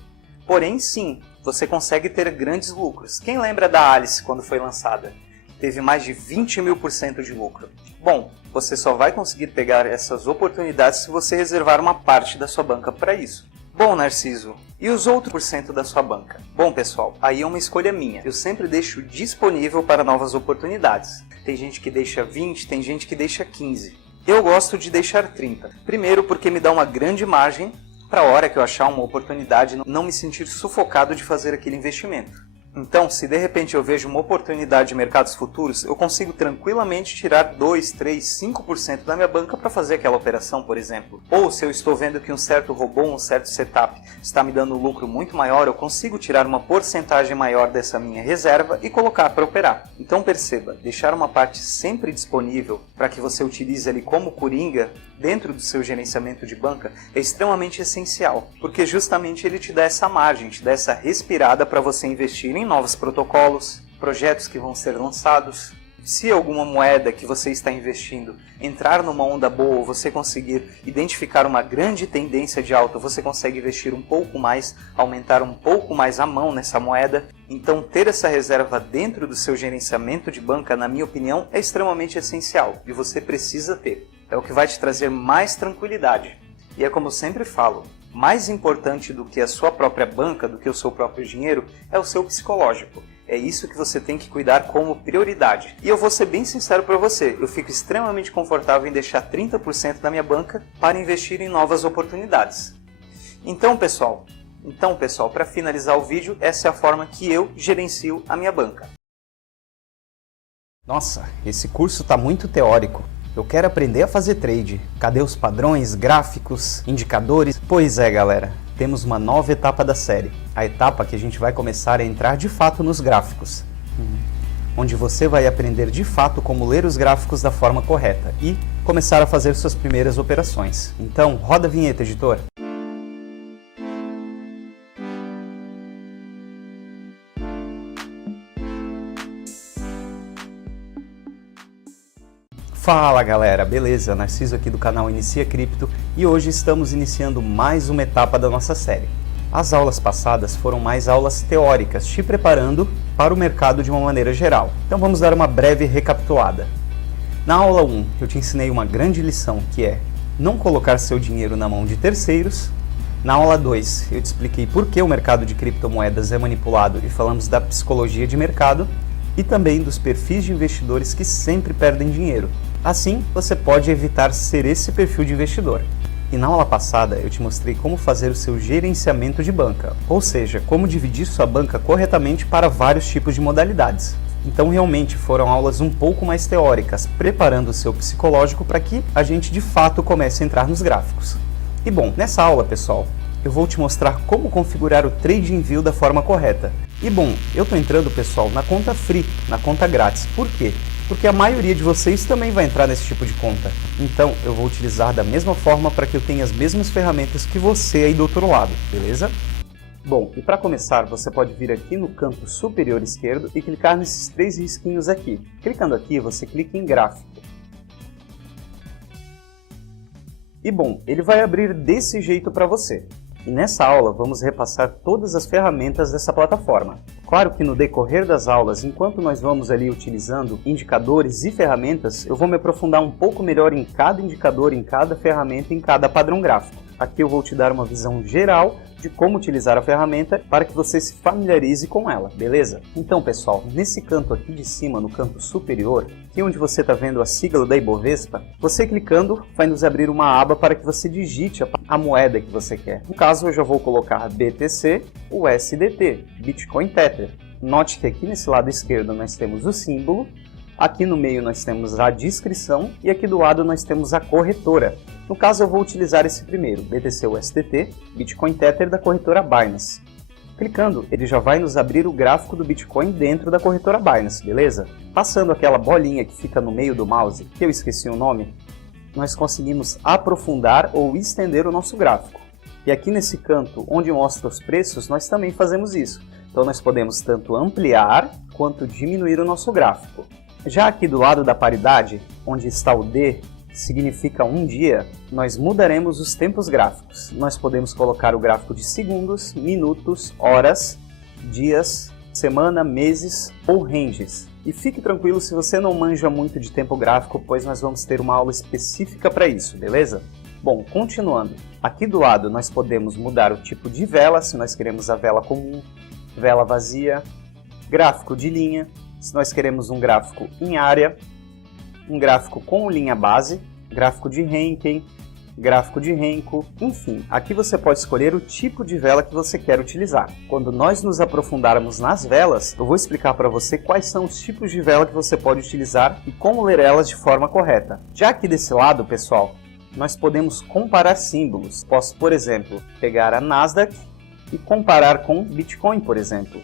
Porém, sim, você consegue ter grandes lucros. Quem lembra da Alice quando foi lançada? Teve mais de 20.000% de lucro. Bom, você só vai conseguir pegar essas oportunidades se você reservar uma parte da sua banca para isso. Bom, Narciso, e os outros por cento da sua banca? Bom, pessoal, aí é uma escolha minha. Eu sempre deixo disponível para novas oportunidades. Tem gente que deixa 20, tem gente que deixa 15. Eu gosto de deixar 30. Primeiro porque me dá uma grande margem para a hora que eu achar uma oportunidade não me sentir sufocado de fazer aquele investimento. Então, se de repente eu vejo uma oportunidade de mercados futuros, eu consigo tranquilamente tirar 2, 3, 5% da minha banca para fazer aquela operação, por exemplo. Ou se eu estou vendo que um certo robô, um certo setup está me dando um lucro muito maior, eu consigo tirar uma porcentagem maior dessa minha reserva e colocar para operar. Então perceba, deixar uma parte sempre disponível para que você utilize ali como coringa dentro do seu gerenciamento de banca é extremamente essencial, porque justamente ele te dá essa margem, te dá essa respirada para você investir em novos protocolos, projetos que vão ser lançados. Se alguma moeda que você está investindo entrar numa onda boa, ou você conseguir identificar uma grande tendência de alta, você consegue investir um pouco mais, aumentar um pouco mais a mão nessa moeda. Então ter essa reserva dentro do seu gerenciamento de banca, na minha opinião, é extremamente essencial e você precisa ter. É o que vai te trazer mais tranquilidade. E é como eu sempre falo, mais importante do que a sua própria banca, do que o seu próprio dinheiro, é o seu psicológico. É isso que você tem que cuidar como prioridade. E eu vou ser bem sincero para você, eu fico extremamente confortável em deixar 30% da minha banca para investir em novas oportunidades. Então, pessoal, para finalizar o vídeo, essa é a forma que eu gerencio a minha banca. Nossa, esse curso está muito teórico. Eu quero aprender a fazer trade. Cadê os padrões, gráficos, indicadores? Pois é, galera. Temos uma nova etapa da série, a etapa que a gente vai começar a entrar de fato nos gráficos, onde você vai aprender de fato como ler os gráficos da forma correta e começar a fazer suas primeiras operações. Então, roda a vinheta, editor! Fala galera, beleza? Narciso aqui do canal Inicia Cripto e hoje estamos iniciando mais uma etapa da nossa série. As aulas passadas foram mais aulas teóricas, te preparando para o mercado de uma maneira geral. Então vamos dar uma breve recapitulada. Na aula 1 eu te ensinei uma grande lição que é não colocar seu dinheiro na mão de terceiros. Na aula 2 eu te expliquei por que o mercado de criptomoedas é manipulado e falamos da psicologia de mercado e também dos perfis de investidores que sempre perdem dinheiro. Assim, você pode evitar ser esse perfil de investidor. E na aula passada eu te mostrei como fazer o seu gerenciamento de banca, ou seja, como dividir sua banca corretamente para vários tipos de modalidades. Então realmente foram aulas um pouco mais teóricas, preparando o seu psicológico para que a gente de fato comece a entrar nos gráficos. E bom, nessa aula, pessoal, eu vou te mostrar como configurar o TradingView da forma correta. E bom, eu estou entrando, pessoal, na conta free, na conta grátis. Por quê? Porque a maioria de vocês também vai entrar nesse tipo de conta. Então, eu vou utilizar da mesma forma para que eu tenha as mesmas ferramentas que você aí do outro lado, beleza? Bom, e para começar, você pode vir aqui no canto superior esquerdo e clicar nesses 3 risquinhos aqui. Clicando aqui, você clica em gráfico. E bom, ele vai abrir desse jeito para você. E nessa aula vamos repassar todas as ferramentas dessa plataforma. Claro que no decorrer das aulas, enquanto nós vamos ali utilizando indicadores e ferramentas, eu vou me aprofundar um pouco melhor em cada indicador, em cada ferramenta, em cada padrão gráfico. Aqui eu vou te dar uma visão geral de como utilizar a ferramenta para que você se familiarize com ela, beleza? Então, pessoal, nesse canto aqui de cima, no canto superior, aqui onde você está vendo a sigla da Ibovespa, você clicando vai nos abrir uma aba para que você digite a moeda que você quer. No caso, eu já vou colocar BTC, USDT, Bitcoin Tether. Note que aqui nesse lado esquerdo nós temos o símbolo, aqui no meio nós temos a descrição e aqui do lado nós temos a corretora. No caso eu vou utilizar esse primeiro, BTC USDT, Bitcoin Tether da corretora Binance. Clicando, ele já vai nos abrir o gráfico do Bitcoin dentro da corretora Binance, beleza? Passando aquela bolinha que fica no meio do mouse, que eu esqueci o nome, nós conseguimos aprofundar ou estender o nosso gráfico. E aqui nesse canto, onde mostra os preços, nós também fazemos isso. Então nós podemos tanto ampliar quanto diminuir o nosso gráfico. Já aqui do lado da paridade, onde está o D, que significa um dia, nós mudaremos os tempos gráficos. Nós podemos colocar o gráfico de segundos, minutos, horas, dias, semana, meses ou ranges. E fique tranquilo se você não manja muito de tempo gráfico, pois nós vamos ter uma aula específica para isso, beleza? Bom, continuando. Aqui do lado nós podemos mudar o tipo de vela, se nós queremos a vela comum, vela vazia, gráfico de linha, se nós queremos um gráfico em área, um gráfico com linha base, gráfico de Henkel, gráfico de Renko, enfim, aqui você pode escolher o tipo de vela que você quer utilizar. Quando nós nos aprofundarmos nas velas, eu vou explicar para você quais são os tipos de vela que você pode utilizar e como ler elas de forma correta. Já aqui desse lado, pessoal, nós podemos comparar símbolos. Posso, por exemplo, pegar a Nasdaq e comparar com Bitcoin, por exemplo.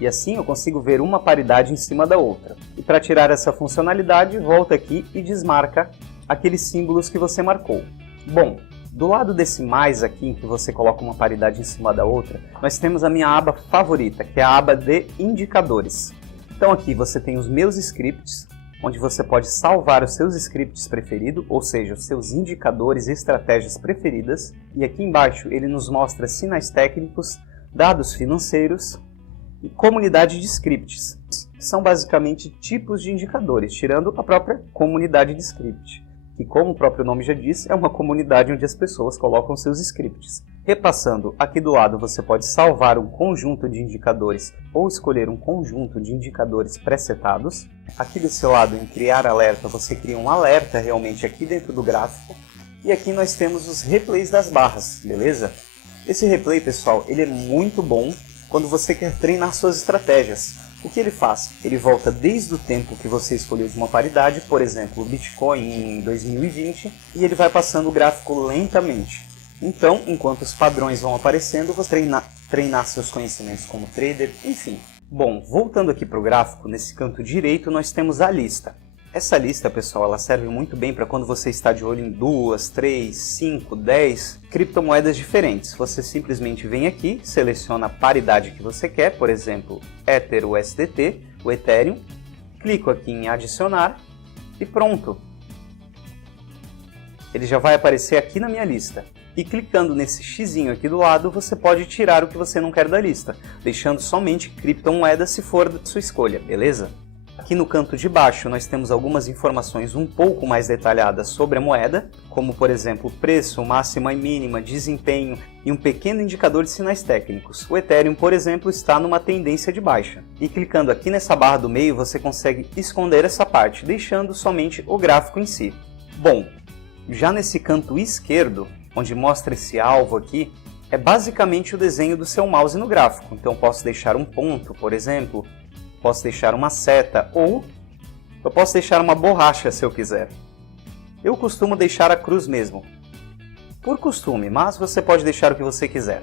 E assim eu consigo ver uma paridade em cima da outra. E para tirar essa funcionalidade, volta aqui e desmarca aqueles símbolos que você marcou. Bom, do lado desse mais aqui, em que você coloca uma paridade em cima da outra, nós temos a minha aba favorita, que é a aba de indicadores. Então aqui você tem os meus scripts, onde você pode salvar os seus scripts preferidos, ou seja, os seus indicadores e estratégias preferidas. E aqui embaixo ele nos mostra sinais técnicos, dados financeiros e comunidade de scripts. São basicamente tipos de indicadores, tirando a própria comunidade de script, que, como o próprio nome já diz, é uma comunidade onde as pessoas colocam seus scripts. Repassando, aqui do lado você pode salvar um conjunto de indicadores ou escolher um conjunto de indicadores pré-setados. Aqui desse lado, em criar alerta, você cria um alerta realmente aqui dentro do gráfico. E aqui nós temos os replays das barras, beleza? Esse replay, pessoal, ele é muito bom quando você quer treinar suas estratégias. O que ele faz? Ele volta desde o tempo que você escolheu de uma paridade, por exemplo, o Bitcoin em 2020, e ele vai passando o gráfico lentamente. Então, enquanto os padrões vão aparecendo, você treinar seus conhecimentos como trader, enfim. Bom, voltando aqui para o gráfico, nesse canto direito nós temos a lista. Essa lista, pessoal, ela serve muito bem para quando você está de olho em 2, 3, 5, 10 criptomoedas diferentes. Você simplesmente vem aqui, seleciona a paridade que você quer, por exemplo, Ether USDT, o Ethereum, clico aqui em adicionar e pronto. Ele já vai aparecer aqui na minha lista. E clicando nesse xizinho aqui do lado, você pode tirar o que você não quer da lista, deixando somente criptomoedas se for da sua escolha, beleza? Aqui no canto de baixo nós temos algumas informações um pouco mais detalhadas sobre a moeda, como por exemplo preço, máxima e mínima, desempenho e um pequeno indicador de sinais técnicos. O Ethereum, por exemplo, está numa tendência de baixa. E clicando aqui nessa barra do meio você consegue esconder essa parte, deixando somente o gráfico em si. Bom, já nesse canto esquerdo, onde mostra esse alvo aqui, é basicamente o desenho do seu mouse no gráfico. Então posso deixar um ponto, por exemplo, posso deixar uma seta ou eu posso deixar uma borracha se eu quiser. Eu costumo deixar a cruz mesmo, por costume, mas você pode deixar o que você quiser.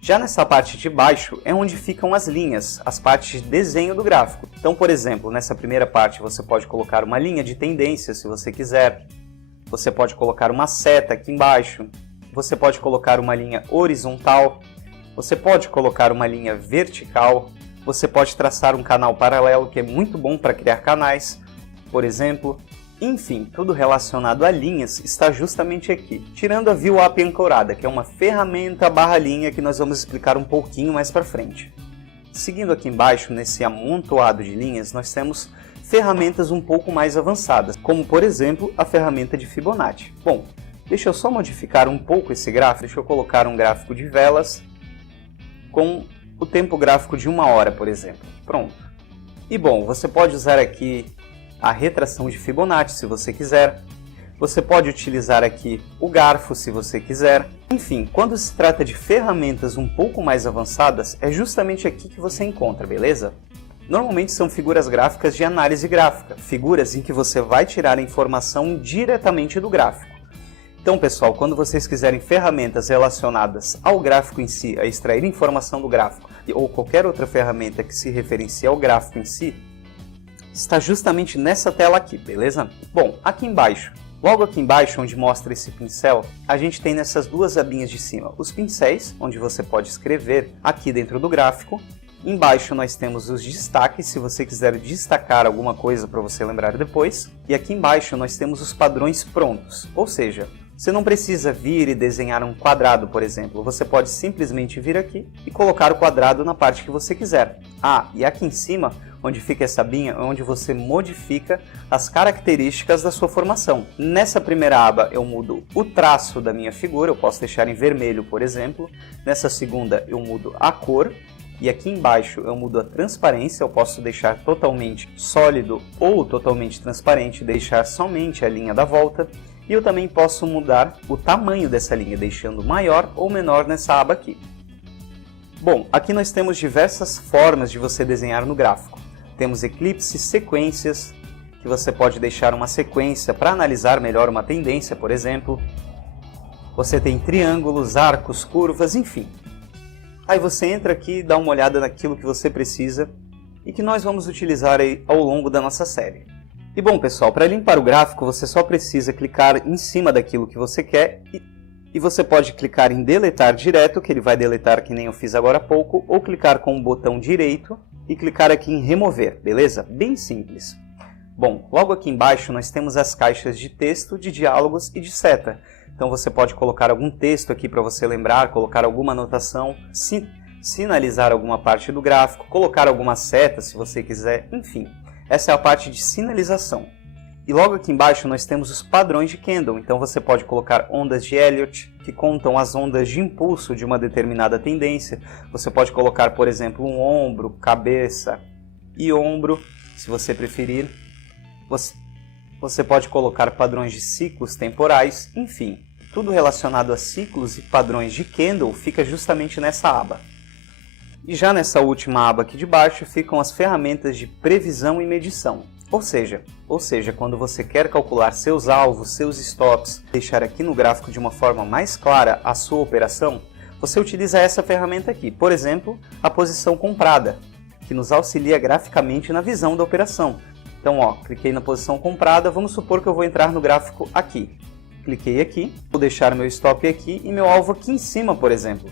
Já nessa parte de baixo é onde ficam as linhas, as partes de desenho do gráfico. Então, por exemplo, nessa primeira parte você pode colocar uma linha de tendência se você quiser. Você pode colocar uma seta aqui embaixo. Você pode colocar uma linha horizontal. Você pode colocar uma linha vertical. Você pode traçar um canal paralelo, que é muito bom para criar canais, por exemplo. Enfim, tudo relacionado a linhas está justamente aqui, tirando a ViewUp ancorada, que é uma ferramenta barra linha que nós vamos explicar um pouquinho mais para frente. Seguindo aqui embaixo, nesse amontoado de linhas, nós temos ferramentas um pouco mais avançadas, como por exemplo a ferramenta de Fibonacci. Bom, deixa eu só modificar um pouco esse gráfico, deixa eu colocar um gráfico de velas com o tempo gráfico de 1 hora, por exemplo. Pronto. E bom, você pode usar aqui a retração de Fibonacci se você quiser. Você pode utilizar aqui o garfo se você quiser. Enfim, quando se trata de ferramentas um pouco mais avançadas, é justamente aqui que você encontra, beleza? Normalmente são figuras gráficas de análise gráfica, figuras em que você vai tirar a informação diretamente do gráfico. Então, pessoal, quando vocês quiserem ferramentas relacionadas ao gráfico em si, a extrair informação do gráfico, ou qualquer outra ferramenta que se referencie ao gráfico em si, está justamente nessa tela aqui, beleza? Bom, aqui embaixo, logo aqui embaixo, onde mostra esse pincel, a gente tem nessas duas abinhas de cima os pincéis, onde você pode escrever aqui dentro do gráfico. Embaixo nós temos os destaques, se você quiser destacar alguma coisa para você lembrar depois. E aqui embaixo nós temos os padrões prontos, ou seja, você não precisa vir e desenhar um quadrado, por exemplo. Você pode simplesmente vir aqui e colocar o quadrado na parte que você quiser. Ah, e aqui em cima, onde fica essa abinha, é onde você modifica as características da sua formação. Nessa primeira aba eu mudo o traço da minha figura, eu posso deixar em vermelho, por exemplo. Nessa segunda eu mudo a cor. E aqui embaixo eu mudo a transparência, eu posso deixar totalmente sólido ou totalmente transparente, deixar somente a linha da volta. E eu também posso mudar o tamanho dessa linha, deixando maior ou menor nessa aba aqui. Bom, aqui nós temos diversas formas de você desenhar no gráfico. Temos eclipses, sequências, que você pode deixar uma sequência para analisar melhor uma tendência, por exemplo. Você tem triângulos, arcos, curvas, enfim. Aí você entra aqui e dá uma olhada naquilo que você precisa e que nós vamos utilizar aí ao longo da nossa série. E bom pessoal, para limpar o gráfico você só precisa clicar em cima daquilo que você quer e você pode clicar em deletar direto, que ele vai deletar que nem eu fiz agora há pouco, ou clicar com o botão direito e clicar aqui em remover, beleza? Bem simples. Bom, logo aqui embaixo nós temos as caixas de texto, de diálogos e de seta. Então você pode colocar algum texto aqui para você lembrar, colocar alguma anotação, sinalizar alguma parte do gráfico, colocar alguma seta se você quiser, enfim. Essa é a parte de sinalização. E logo aqui embaixo nós temos os padrões de Kendall. Então você pode colocar ondas de Elliott, que contam as ondas de impulso de uma determinada tendência. Você pode colocar, por exemplo, um ombro, cabeça e ombro, se você preferir. Você pode colocar padrões de ciclos temporais, enfim. Tudo relacionado a ciclos e padrões de Kendall fica justamente nessa aba. E já nessa última aba aqui de baixo ficam as ferramentas de previsão e medição. Ou seja, quando você quer calcular seus alvos, seus stops, deixar aqui no gráfico de uma forma mais clara a sua operação, você utiliza essa ferramenta aqui. Por exemplo, a posição comprada, que nos auxilia graficamente na visão da operação. Então, cliquei na posição comprada, vamos supor que eu vou entrar no gráfico aqui. Cliquei aqui, vou deixar meu stop aqui e meu alvo aqui em cima, por exemplo.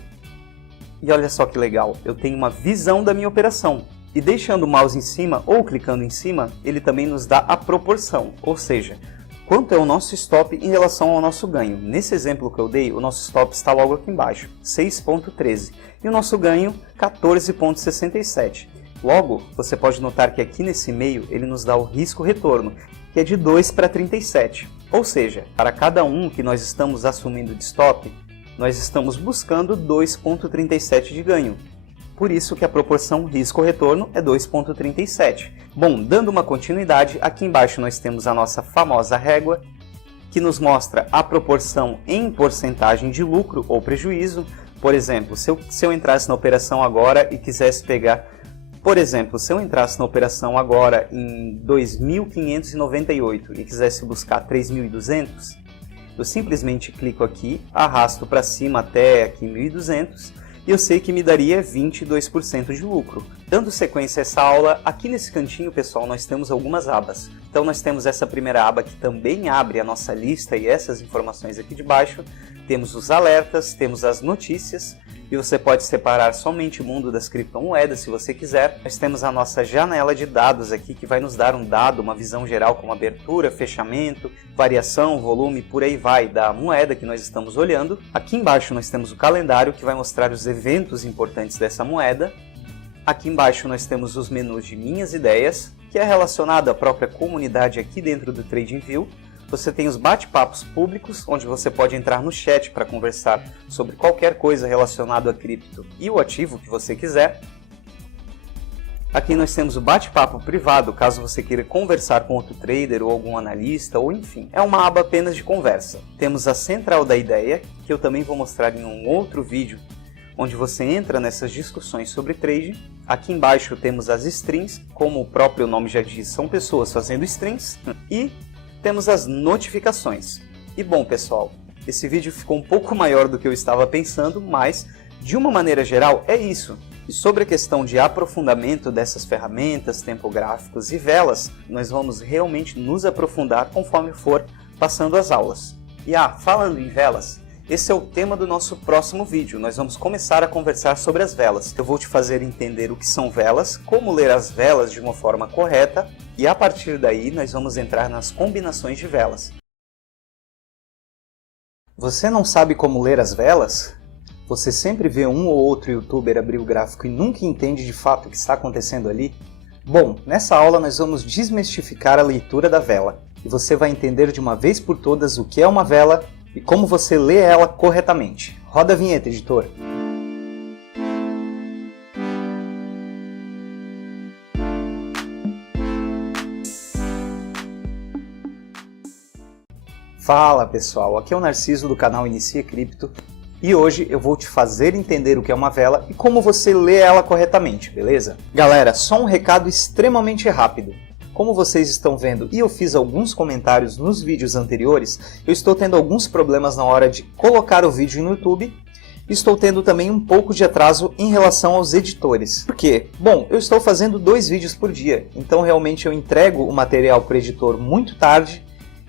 E olha só que legal, eu tenho uma visão da minha operação. E deixando o mouse em cima ou clicando em cima, ele também nos dá a proporção, ou seja, quanto é o nosso stop em relação ao nosso ganho. Nesse exemplo que eu dei, o nosso stop está logo aqui embaixo, 6,13, e o nosso ganho, 14,67. Logo, você pode notar que aqui nesse meio ele nos dá o risco-retorno, que é de 2 para 37. Ou seja, para cada um que nós estamos assumindo de stop, nós estamos buscando 2,37 de ganho. Por isso que a proporção risco-retorno é 2,37. Bom, dando uma continuidade, aqui embaixo nós temos a nossa famosa régua, que nos mostra a proporção em porcentagem de lucro ou prejuízo. Por exemplo, se eu entrasse na operação agora e quisesse pegar... Por exemplo, se eu entrasse na operação agora em 2.598 e quisesse buscar 3.200, eu simplesmente clico aqui, arrasto para cima até aqui 1.200, e eu sei que me daria 22% de lucro. Dando sequência a essa aula, aqui nesse cantinho, pessoal, nós temos algumas abas. Então nós temos essa primeira aba que também abre a nossa lista e essas informações aqui de baixo. Temos os alertas, temos as notícias, e você pode separar somente o mundo das criptomoedas se você quiser. Nós temos a nossa janela de dados aqui, que vai nos dar um dado, uma visão geral como abertura, fechamento, variação, volume, por aí vai, da moeda que nós estamos olhando. Aqui embaixo nós temos o calendário, que vai mostrar os eventos importantes dessa moeda. Aqui embaixo nós temos os menus de Minhas Ideias, que é relacionado à própria comunidade aqui dentro do TradingView. Você tem os bate-papos públicos, onde você pode entrar no chat para conversar sobre qualquer coisa relacionada a cripto e o ativo que você quiser. Aqui nós temos o bate-papo privado, caso você queira conversar com outro trader ou algum analista, ou enfim, é uma aba apenas de conversa. Temos a central da ideia, que eu também vou mostrar em um outro vídeo, onde você entra nessas discussões sobre trade. Aqui embaixo temos as strings, como o próprio nome já diz, são pessoas fazendo strings, e temos as notificações. E bom pessoal, esse vídeo ficou um pouco maior do que eu estava pensando, mas de uma maneira geral é isso. E sobre a questão de aprofundamento dessas ferramentas, tempográficos e velas, nós vamos realmente nos aprofundar conforme for passando as aulas. E falando em velas, esse é o tema do nosso próximo vídeo. Nós vamos começar a conversar sobre as velas. Eu vou te fazer entender o que são velas, como ler as velas de uma forma correta, e a partir daí nós vamos entrar nas combinações de velas. Você não sabe como ler as velas? Você sempre vê um ou outro youtuber abrir o gráfico e nunca entende de fato o que está acontecendo ali? Bom, nessa aula nós vamos desmistificar a leitura da vela, e você vai entender de uma vez por todas o que é uma vela e como você lê ela corretamente. Roda a vinheta, editor! Fala pessoal, aqui é o Narciso do canal Inicia Cripto e hoje eu vou te fazer entender o que é uma vela e como você lê ela corretamente, beleza? Galera, só um recado extremamente rápido. Como vocês estão vendo e eu fiz alguns comentários nos vídeos anteriores, eu estou tendo alguns problemas na hora de colocar o vídeo no YouTube Estou tendo também um pouco de atraso em relação aos editores. Por quê? Bom, eu estou fazendo 2 vídeos por dia, então realmente eu entrego o material para o editor muito tarde,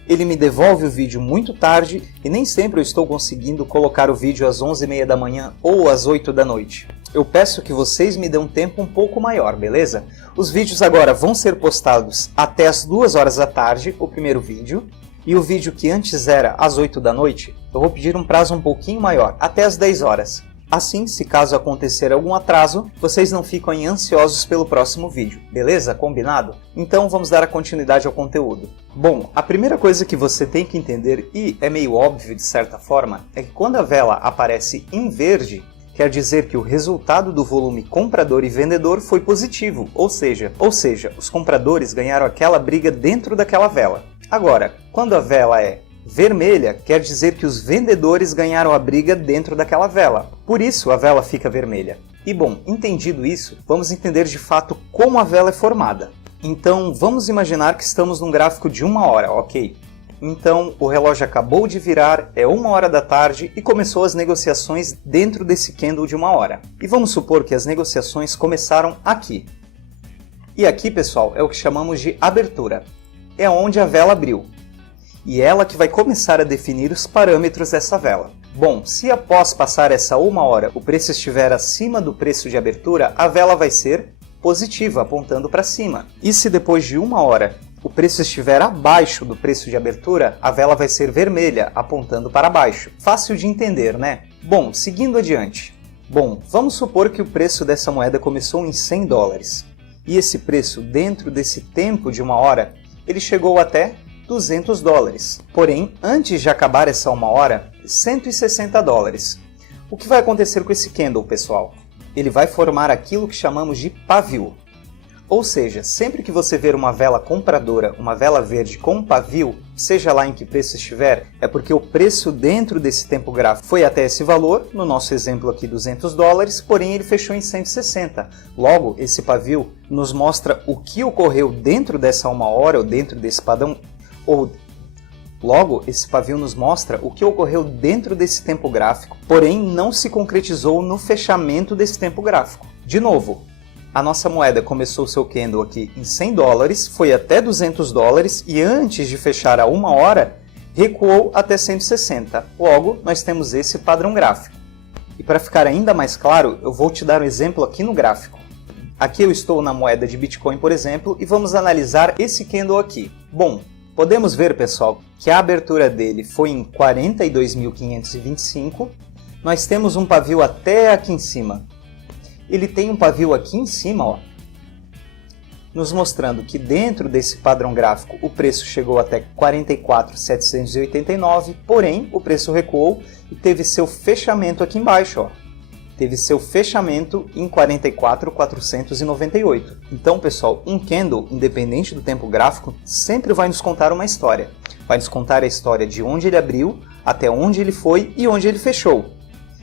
ele me devolve o vídeo muito tarde e nem sempre eu estou conseguindo colocar o vídeo às 11h30 da manhã ou às 8 da noite. Eu peço que vocês me dêem um tempo um pouco maior, beleza? Os vídeos agora vão ser postados até as 2 horas da tarde, o primeiro vídeo, e o vídeo que antes era às 8 da noite, eu vou pedir um prazo um pouquinho maior, até às 10 horas. Assim, se caso acontecer algum atraso, vocês não ficam ansiosos pelo próximo vídeo, beleza? Combinado? Então vamos dar a continuidade ao conteúdo. Bom, a primeira coisa que você tem que entender, e é meio óbvio de certa forma, é que quando a vela aparece em verde, quer dizer que o resultado do volume comprador e vendedor foi positivo, ou seja, os compradores ganharam aquela briga dentro daquela vela. Agora, quando a vela é vermelha, quer dizer que os vendedores ganharam a briga dentro daquela vela. Por isso a vela fica vermelha. E bom, entendido isso, vamos entender de fato como a vela é formada. Então vamos imaginar que estamos num gráfico de 1 hora, ok? Então o relógio acabou de virar, é 1 hora da tarde e começou as negociações dentro desse candle de 1 hora. E vamos supor que as negociações começaram aqui. E aqui, pessoal, é o que chamamos de abertura. É onde a vela abriu. E ela que vai começar a definir os parâmetros dessa vela. Bom, se após passar essa 1 hora o preço estiver acima do preço de abertura, a vela vai ser positiva, apontando para cima. E se depois de 1 hora o preço estiver abaixo do preço de abertura, a vela vai ser vermelha, apontando para baixo. Fácil de entender, né? Bom, seguindo adiante. Bom, vamos supor que o preço dessa moeda começou em $100. E esse preço, dentro desse tempo de 1 hora, ele chegou até $200. Porém, antes de acabar essa 1 hora, $160. O que vai acontecer com esse candle, pessoal? Ele vai formar aquilo que chamamos de pavio. Ou seja, sempre que você ver uma vela compradora, uma vela verde com pavio, seja lá em que preço estiver, é porque o preço dentro desse tempo gráfico foi até esse valor, no nosso exemplo aqui $200, porém ele fechou em 160. Logo, esse pavio nos mostra o que ocorreu dentro dessa 1 hora, ou dentro desse padrão, Logo, esse pavio nos mostra o que ocorreu dentro desse tempo gráfico, porém não se concretizou no fechamento desse tempo gráfico. De novo, a nossa moeda começou seu candle aqui em $100, foi até $200 e antes de fechar a 1 hora, recuou até 160. Logo, nós temos esse padrão gráfico. E para ficar ainda mais claro, eu vou te dar um exemplo aqui no gráfico. Aqui eu estou na moeda de Bitcoin, por exemplo, e vamos analisar esse candle aqui. Bom, podemos ver, pessoal, que a abertura dele foi em 42.525. Nós temos um pavio até aqui em cima. Ele tem um pavio aqui em cima, ó, nos mostrando que dentro desse padrão gráfico o preço chegou até 44.789, porém o preço recuou e teve seu fechamento aqui embaixo, ó. Teve seu fechamento em 44.498. Então, pessoal, um candle, independente do tempo gráfico, sempre vai nos contar uma história. Vai nos contar a história de onde ele abriu, até onde ele foi e onde ele fechou.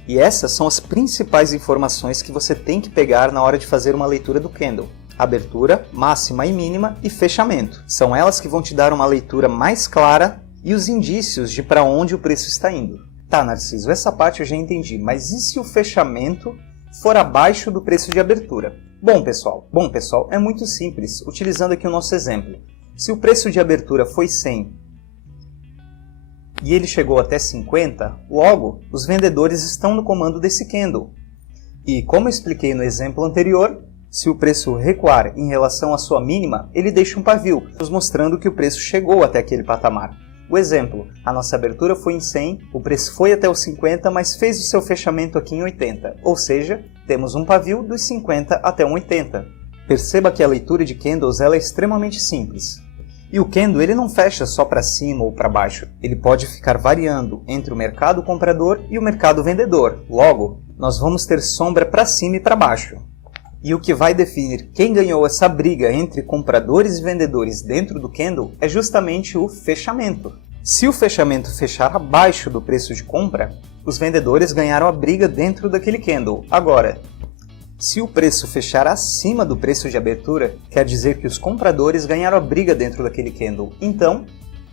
E essas são as principais informações que você tem que pegar na hora de fazer uma leitura do candle. Abertura, máxima e mínima e fechamento. São elas que vão te dar uma leitura mais clara e os indícios de para onde o preço está indo. Tá, Narciso, essa parte eu já entendi, mas e se o fechamento for abaixo do preço de abertura? Bom, pessoal, é muito simples, utilizando aqui o nosso exemplo. Se o preço de abertura foi 100 e ele chegou até 50, logo, os vendedores estão no comando desse candle. E como eu expliquei no exemplo anterior, se o preço recuar em relação à sua mínima, ele deixa um pavio, nos mostrando que o preço chegou até aquele patamar. O exemplo, a nossa abertura foi em 100, o preço foi até os 50, mas fez o seu fechamento aqui em 80, ou seja, temos um pavio dos 50 até um 80. Perceba que a leitura de candles ela é extremamente simples. E o candle ele não fecha só para cima ou para baixo, ele pode ficar variando entre o mercado comprador e o mercado vendedor. Logo, nós vamos ter sombra para cima e para baixo. E o que vai definir quem ganhou essa briga entre compradores e vendedores dentro do candle é justamente o fechamento. Se o fechamento fechar abaixo do preço de compra, os vendedores ganharam a briga dentro daquele candle. Agora, se o preço fechar acima do preço de abertura, quer dizer que os compradores ganharam a briga dentro daquele candle. Então,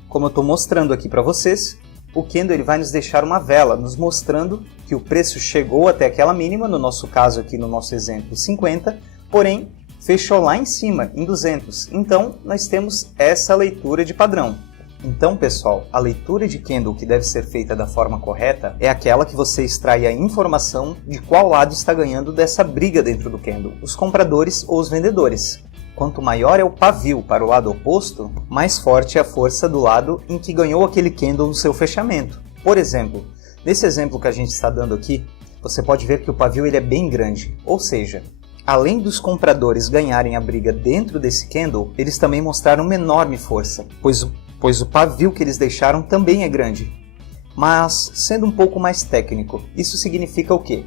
como eu estou mostrando aqui para vocês, o candle ele vai nos deixar uma vela, nos mostrando que o preço chegou até aquela mínima, no nosso caso aqui, no nosso exemplo, 50, porém fechou lá em cima, em 200. Então, nós temos essa leitura de padrão. Então, pessoal, a leitura de candle que deve ser feita da forma correta é aquela que você extrai a informação de qual lado está ganhando dessa briga dentro do candle, os compradores ou os vendedores. Quanto maior é o pavio para o lado oposto, mais forte é a força do lado em que ganhou aquele candle no seu fechamento. Por exemplo, nesse exemplo que a gente está dando aqui, você pode ver que o pavio ele é bem grande, ou seja, além dos compradores ganharem a briga dentro desse candle, eles também mostraram uma enorme força, pois o pavio que eles deixaram também é grande. Mas, sendo um pouco mais técnico, isso significa o quê?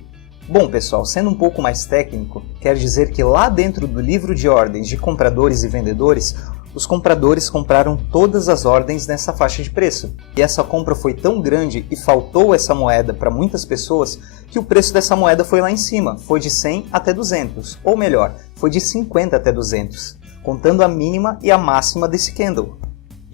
Bom, pessoal, sendo um pouco mais técnico, quer dizer que lá dentro do livro de ordens de compradores e vendedores, os compradores compraram todas as ordens nessa faixa de preço. E essa compra foi tão grande e faltou essa moeda para muitas pessoas que o preço dessa moeda foi lá em cima, foi de 100 até 200, ou melhor, foi de 50 até 200, contando a mínima e a máxima desse candle.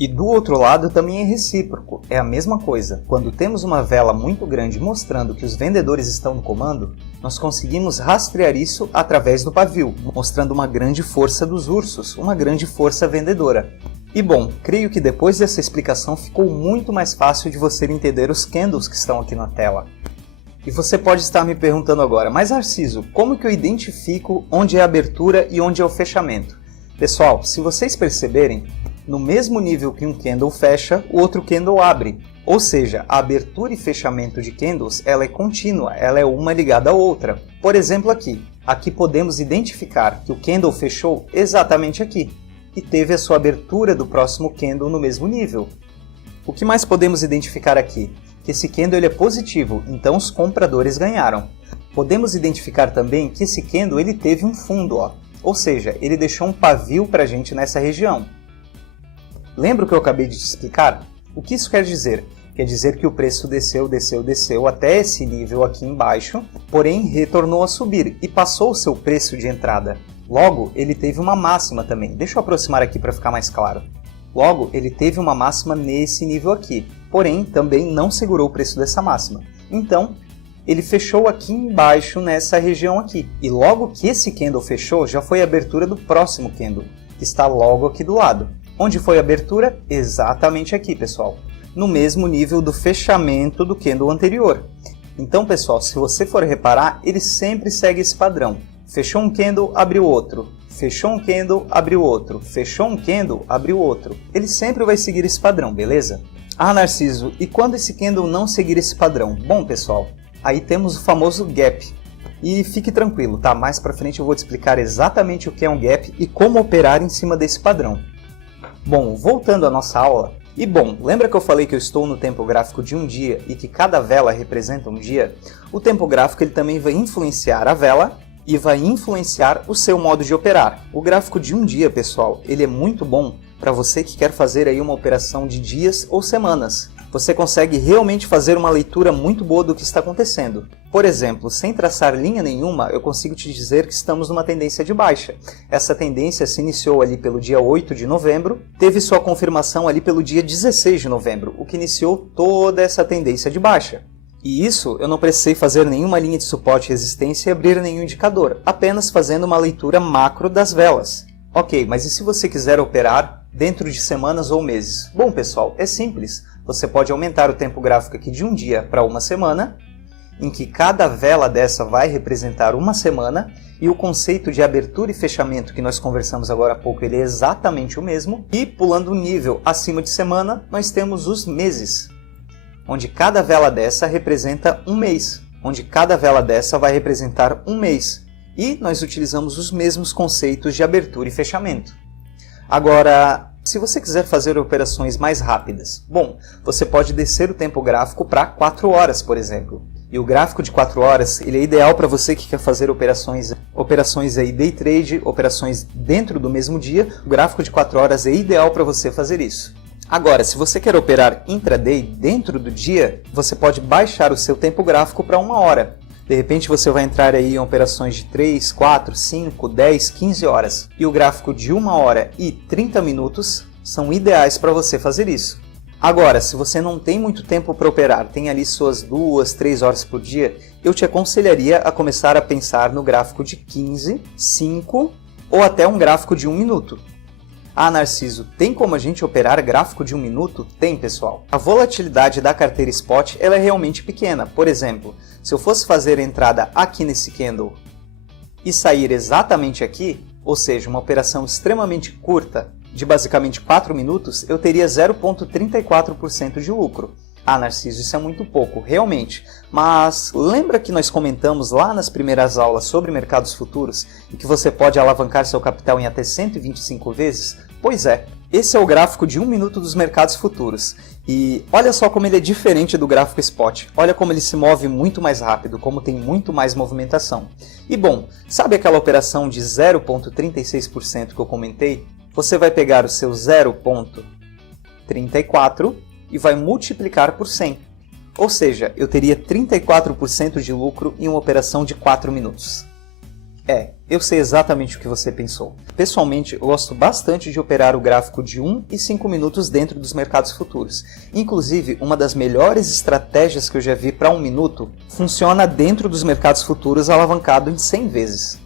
E do outro lado também é recíproco, é a mesma coisa. Quando temos uma vela muito grande mostrando que os vendedores estão no comando, nós conseguimos rastrear isso através do pavio, mostrando uma grande força dos ursos, uma grande força vendedora. E bom, creio que depois dessa explicação ficou muito mais fácil de você entender os candles que estão aqui na tela. E você pode estar me perguntando agora, mas Narciso, como que eu identifico onde é a abertura e onde é o fechamento? Pessoal, se vocês perceberem, no mesmo nível que um candle fecha, o outro candle abre. Ou seja, a abertura e fechamento de candles ela é contínua, ela é uma ligada à outra. Por exemplo aqui podemos identificar que o candle fechou exatamente aqui e teve a sua abertura do próximo candle no mesmo nível. O que mais podemos identificar aqui? Que esse candle ele é positivo, então os compradores ganharam. Podemos identificar também que esse candle ele teve um fundo, ou seja, ele deixou um pavio para a gente nessa região. Lembra o que eu acabei de te explicar? O que isso quer dizer? Quer dizer que o preço desceu até esse nível aqui embaixo, porém retornou a subir e passou o seu preço de entrada. Logo, ele teve uma máxima também. Deixa eu aproximar aqui para ficar mais claro. Logo, ele teve uma máxima nesse nível aqui, porém também não segurou o preço dessa máxima. Então, ele fechou aqui embaixo nessa região aqui. E logo que esse candle fechou, já foi a abertura do próximo candle, que está logo aqui do lado. Onde foi a abertura? Exatamente aqui, pessoal. No mesmo nível do fechamento do candle anterior. Então, pessoal, se você for reparar, ele sempre segue esse padrão. Fechou um candle, abriu outro. Fechou um candle, abriu outro. Fechou um candle, abriu outro. Ele sempre vai seguir esse padrão, beleza? Ah, Narciso, e quando esse candle não seguir esse padrão? Bom, pessoal, aí temos o famoso gap. E fique tranquilo, tá? Mais pra frente eu vou te explicar exatamente o que é um gap e como operar em cima desse padrão. Bom, voltando à nossa aula, e bom, lembra que eu falei que eu estou no tempo gráfico de um dia e que cada vela representa um dia? O tempo gráfico ele também vai influenciar a vela e vai influenciar o seu modo de operar. O gráfico de um dia, pessoal, ele é muito bom para você que quer fazer aí uma operação de dias ou semanas. Você consegue realmente fazer uma leitura muito boa do que está acontecendo. Por exemplo, sem traçar linha nenhuma, eu consigo te dizer que estamos numa tendência de baixa. Essa tendência se iniciou ali pelo dia 8 de novembro, teve sua confirmação ali pelo dia 16 de novembro, o que iniciou toda essa tendência de baixa. E isso eu não precisei fazer nenhuma linha de suporte e resistência e abrir nenhum indicador, apenas fazendo uma leitura macro das velas. Ok, mas e se você quiser operar dentro de semanas ou meses? Bom, pessoal, é simples. Você pode aumentar o tempo gráfico aqui de um dia para uma semana, em que cada vela dessa vai representar uma semana, e o conceito de abertura e fechamento que nós conversamos agora há pouco, ele é exatamente o mesmo. E pulando um nível acima de semana, nós temos os meses, onde cada vela dessa representa um mês, onde cada vela dessa vai representar um mês. E nós utilizamos os mesmos conceitos de abertura e fechamento. Agora, se você quiser fazer operações mais rápidas, bom, você pode descer o tempo gráfico para 4 horas, por exemplo. E o gráfico de 4 horas, ele é ideal para você que quer fazer operações aí day trade, operações dentro do mesmo dia. O gráfico de 4 horas é ideal para você fazer isso. Agora, se você quer operar intraday dentro do dia, você pode baixar o seu tempo gráfico para 1 hora. De repente você vai entrar aí em operações de 3, 4, 5, 10, 15 horas. E o gráfico de 1 hora e 30 minutos são ideais para você fazer isso. Agora, se você não tem muito tempo para operar, tem ali suas 2, 3 horas por dia, eu te aconselharia a começar a pensar no gráfico de 15, 5 ou até um gráfico de 1 minuto. Ah, Narciso, tem como a gente operar gráfico de 1 minuto? Tem, pessoal. A volatilidade da carteira Spot ela é realmente pequena. Por exemplo, se eu fosse fazer a entrada aqui nesse candle e sair exatamente aqui, ou seja, uma operação extremamente curta, de basicamente 4 minutos, eu teria 0,34% de lucro. Ah, Narciso, isso é muito pouco, realmente. Mas lembra que nós comentamos lá nas primeiras aulas sobre mercados futuros e que você pode alavancar seu capital em até 125 vezes? Pois é, esse é o gráfico de 1 minuto dos mercados futuros. E olha só como ele é diferente do gráfico Spot. Olha como ele se move muito mais rápido, como tem muito mais movimentação. E bom, sabe aquela operação de 0,36% que eu comentei? Você vai pegar o seu 0,34 e vai multiplicar por 100. Ou seja, eu teria 34% de lucro em uma operação de 4 minutos. Eu sei exatamente o que você pensou. Pessoalmente, eu gosto bastante de operar o gráfico de 1 e 5 minutos dentro dos mercados futuros. Inclusive, uma das melhores estratégias que eu já vi para 1 minuto funciona dentro dos mercados futuros alavancado em 100 vezes.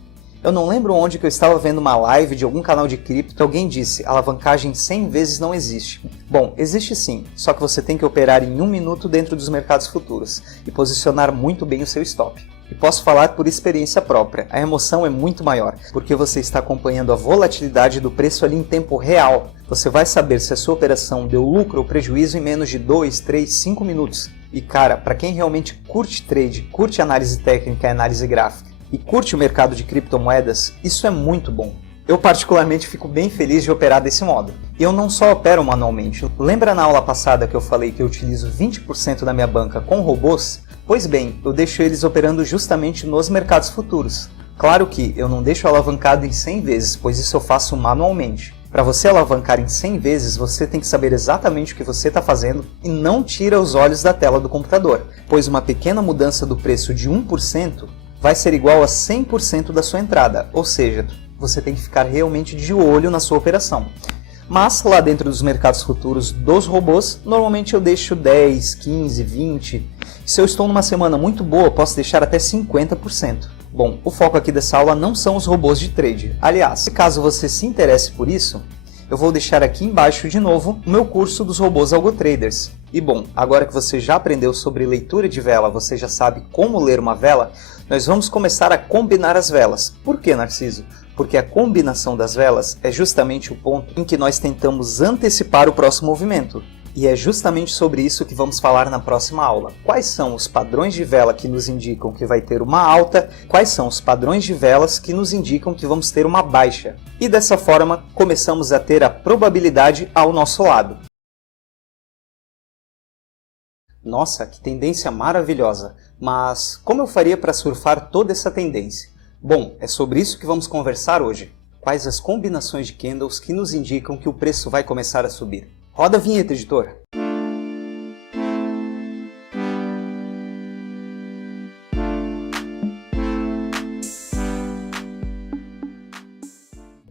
Eu não lembro onde que eu estava vendo uma live de algum canal de cripto que alguém disse alavancagem 100 vezes não existe. Bom, existe sim, só que você tem que operar em 1 minuto dentro dos mercados futuros e posicionar muito bem o seu stop. E posso falar por experiência própria, a emoção é muito maior, porque você está acompanhando a volatilidade do preço ali em tempo real. Você vai saber se a sua operação deu lucro ou prejuízo em menos de 2, 3, 5 minutos. E cara, para quem realmente curte trade, curte análise técnica e análise gráfica, e curte o mercado de criptomoedas, isso é muito bom. Eu particularmente fico bem feliz de operar desse modo. E eu não só opero manualmente. Lembra na aula passada que eu falei que eu utilizo 20% da minha banca com robôs? Pois bem, eu deixo eles operando justamente nos mercados futuros. Claro que eu não deixo alavancado em 100 vezes, pois isso eu faço manualmente. Para você alavancar em 100 vezes, você tem que saber exatamente o que você está fazendo e não tira os olhos da tela do computador, pois uma pequena mudança do preço de 1% vai ser igual a 100% da sua entrada, ou seja, você tem que ficar realmente de olho na sua operação. Mas lá dentro dos mercados futuros dos robôs, normalmente eu deixo 10, 15, 20. Se eu estou numa semana muito boa, posso deixar até 50%. Bom, o foco aqui dessa aula não são os robôs de trade. Aliás, caso você se interesse por isso, eu vou deixar aqui embaixo de novo o meu curso dos robôs AlgoTraders. E bom, agora que você já aprendeu sobre leitura de vela, você já sabe como ler uma vela, nós vamos começar a combinar as velas. Por que, Narciso? Porque a combinação das velas é justamente o ponto em que nós tentamos antecipar o próximo movimento. E é justamente sobre isso que vamos falar na próxima aula. Quais são os padrões de vela que nos indicam que vai ter uma alta, quais são os padrões de velas que nos indicam que vamos ter uma baixa. E dessa forma, começamos a ter a probabilidade ao nosso lado. Nossa, que tendência maravilhosa! Mas como eu faria para surfar toda essa tendência? Bom, é sobre isso que vamos conversar hoje. Quais as combinações de candles que nos indicam que o preço vai começar a subir? Roda a vinheta, editor!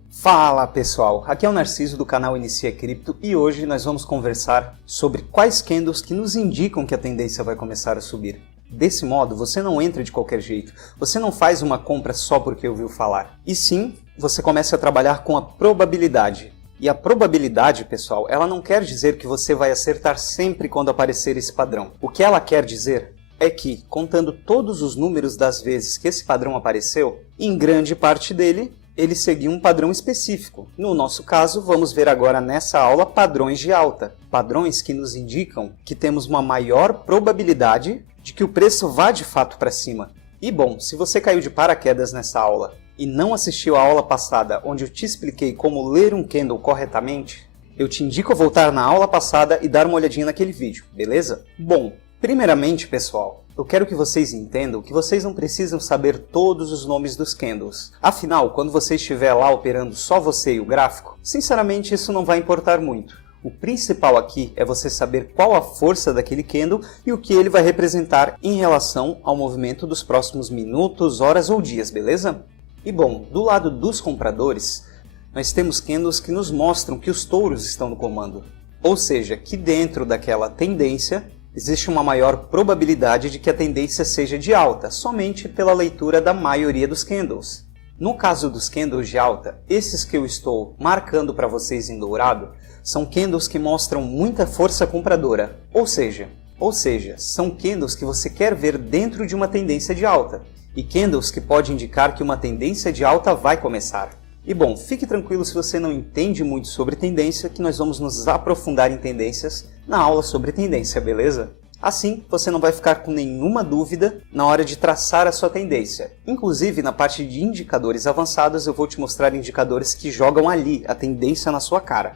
Fala pessoal, aqui é o Narciso do canal Inicia Cripto e hoje nós vamos conversar sobre quais candles que nos indicam que a tendência vai começar a subir. Desse modo, você não entra de qualquer jeito, você não faz uma compra só porque ouviu falar, e sim, você começa a trabalhar com a probabilidade. E a probabilidade, pessoal, ela não quer dizer que você vai acertar sempre quando aparecer esse padrão. O que ela quer dizer é que, contando todos os números das vezes que esse padrão apareceu, em grande parte dele, ele seguiu um padrão específico. No nosso caso, vamos ver agora nessa aula padrões de alta. Padrões que nos indicam que temos uma maior probabilidade de que o preço vá de fato para cima. E bom, se você caiu de paraquedas nessa aula e não assistiu à aula passada, onde eu te expliquei como ler um candle corretamente, eu te indico a voltar na aula passada e dar uma olhadinha naquele vídeo, beleza? Bom, primeiramente, pessoal, eu quero que vocês entendam que vocês não precisam saber todos os nomes dos candles. Afinal, quando você estiver lá operando só você e o gráfico, sinceramente isso não vai importar muito. O principal aqui é você saber qual a força daquele candle e o que ele vai representar em relação ao movimento dos próximos minutos, horas ou dias, beleza? E bom, do lado dos compradores, nós temos candles que nos mostram que os touros estão no comando. Ou seja, que dentro daquela tendência existe uma maior probabilidade de que a tendência seja de alta, somente pela leitura da maioria dos candles. No caso dos candles de alta, esses que eu estou marcando para vocês em dourado, são candles que mostram muita força compradora, ou seja, são candles que você quer ver dentro de uma tendência de alta, e candles que podem indicar que uma tendência de alta vai começar. E bom, fique tranquilo se você não entende muito sobre tendência, que nós vamos nos aprofundar em tendências na aula sobre tendência, beleza? Assim, você não vai ficar com nenhuma dúvida na hora de traçar a sua tendência. Inclusive, na parte de indicadores avançados, eu vou te mostrar indicadores que jogam ali a tendência na sua cara.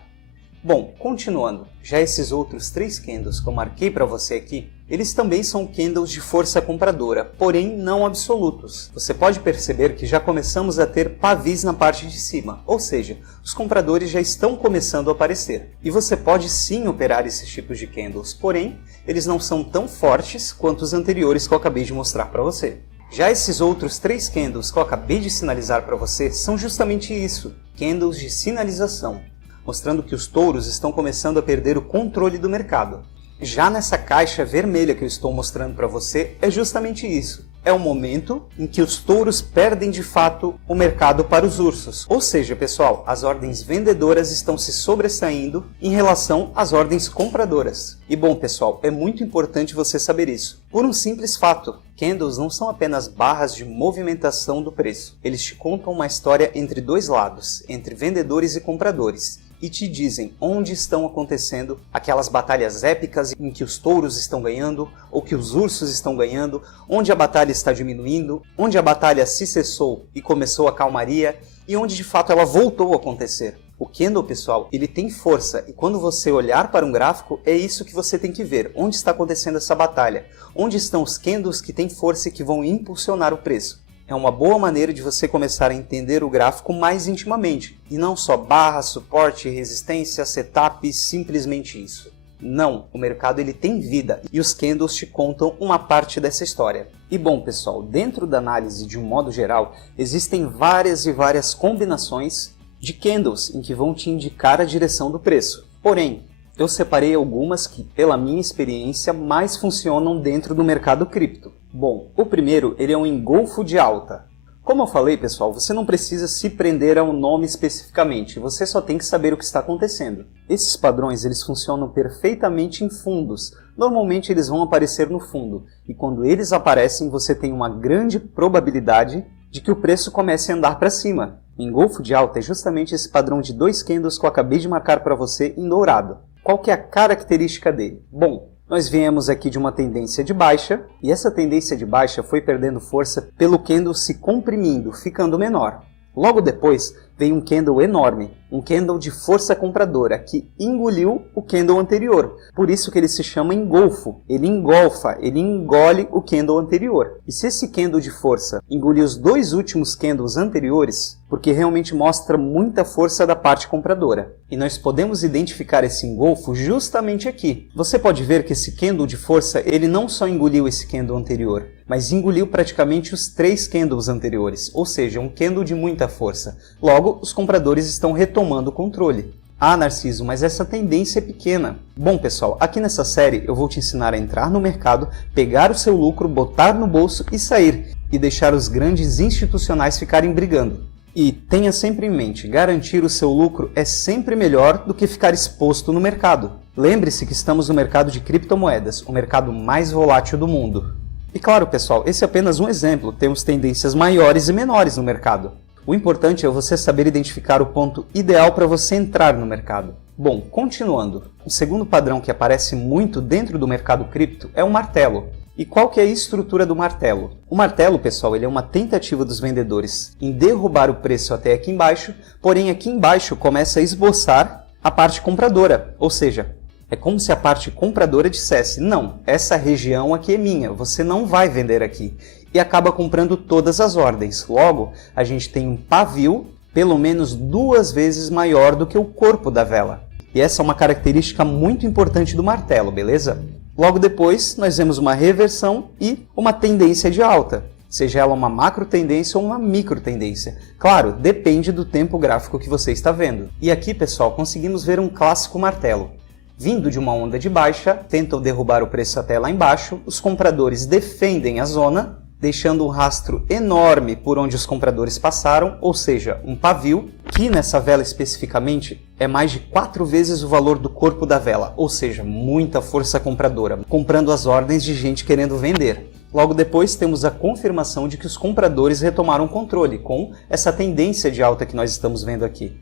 Bom, continuando, já esses outros 3 candles que eu marquei para você aqui, eles também são candles de força compradora, porém não absolutos. Você pode perceber que já começamos a ter pavis na parte de cima, ou seja, os compradores já estão começando a aparecer. E você pode sim operar esses tipos de candles, porém, eles não são tão fortes quanto os anteriores que eu acabei de mostrar para você. Já esses outros 3 candles que eu acabei de sinalizar para você são justamente isso, candles de sinalização, mostrando que os touros estão começando a perder o controle do mercado. Já nessa caixa vermelha que eu estou mostrando para você, é justamente isso. É o momento em que os touros perdem de fato o mercado para os ursos. Ou seja, pessoal, as ordens vendedoras estão se sobressaindo em relação às ordens compradoras. E bom, pessoal, é muito importante você saber isso. Por um simples fato, candles não são apenas barras de movimentação do preço. Eles te contam uma história entre dois lados, entre vendedores e compradores. E te dizem onde estão acontecendo aquelas batalhas épicas em que os touros estão ganhando ou que os ursos estão ganhando, onde a batalha está diminuindo, onde a batalha se cessou e começou a calmaria e onde de fato ela voltou a acontecer. O candle, pessoal, ele tem força e quando você olhar para um gráfico é isso que você tem que ver, onde está acontecendo essa batalha, onde estão os candles que têm força e que vão impulsionar o preço. É uma boa maneira de você começar a entender o gráfico mais intimamente, e não só barra, suporte, resistência, setup, simplesmente isso. Não, o mercado ele tem vida e os candles te contam uma parte dessa história. E bom, pessoal, dentro da análise de um modo geral, existem várias e várias combinações de candles em que vão te indicar a direção do preço. Porém, eu separei algumas que, pela minha experiência, mais funcionam dentro do mercado cripto. Bom, o primeiro ele é um engolfo de alta. Como eu falei, pessoal, você não precisa se prender a um nome especificamente, você só tem que saber o que está acontecendo. Esses padrões eles funcionam perfeitamente em fundos. Normalmente eles vão aparecer no fundo, e quando eles aparecem você tem uma grande probabilidade de que o preço comece a andar para cima. O engolfo de alta é justamente esse padrão de 2 candles que eu acabei de marcar para você em dourado. Qual que é a característica dele? Bom, nós viemos aqui de uma tendência de baixa, e essa tendência de baixa foi perdendo força pelo candle se comprimindo, ficando menor. Logo depois veio um candle enorme, um candle de força compradora, que engoliu o candle anterior. Por isso que ele se chama engolfo. Ele engolfa, ele engole o candle anterior. E se esse candle de força engolir os 2 últimos candles anteriores, porque realmente mostra muita força da parte compradora. E nós podemos identificar esse engolfo justamente aqui. Você pode ver que esse candle de força, ele não só engoliu esse candle anterior, mas engoliu praticamente os 3 candles anteriores, ou seja, um candle de muita força. Logo, os compradores estão retomando o controle. Ah, Narciso, mas essa tendência é pequena. Bom, pessoal, aqui nessa série eu vou te ensinar a entrar no mercado, pegar o seu lucro, botar no bolso e sair, e deixar os grandes institucionais ficarem brigando. E tenha sempre em mente, garantir o seu lucro é sempre melhor do que ficar exposto no mercado. Lembre-se que estamos no mercado de criptomoedas, o mercado mais volátil do mundo. E claro, pessoal, esse é apenas um exemplo, temos tendências maiores e menores no mercado. O importante é você saber identificar o ponto ideal para você entrar no mercado. Bom, continuando, o segundo padrão que aparece muito dentro do mercado cripto é o martelo. E qual que é a estrutura do martelo? O martelo, pessoal, ele é uma tentativa dos vendedores em derrubar o preço até aqui embaixo, porém aqui embaixo começa a esboçar a parte compradora, ou seja, é como se a parte compradora dissesse, não, essa região aqui é minha, você não vai vender aqui, e acaba comprando todas as ordens. Logo, a gente tem um pavio pelo menos 2 vezes maior do que o corpo da vela. E essa é uma característica muito importante do martelo, beleza? Logo depois, nós vemos uma reversão e uma tendência de alta, seja ela uma macro tendência ou uma micro tendência. Claro, depende do tempo gráfico que você está vendo. E aqui, pessoal, conseguimos ver um clássico martelo. Vindo de uma onda de baixa, tentam derrubar o preço até lá embaixo, os compradores defendem a zona, deixando um rastro enorme por onde os compradores passaram, ou seja, um pavio, que nessa vela especificamente é mais de 4 vezes o valor do corpo da vela, ou seja, muita força compradora, comprando as ordens de gente querendo vender. Logo depois temos a confirmação de que os compradores retomaram o controle, com essa tendência de alta que nós estamos vendo aqui.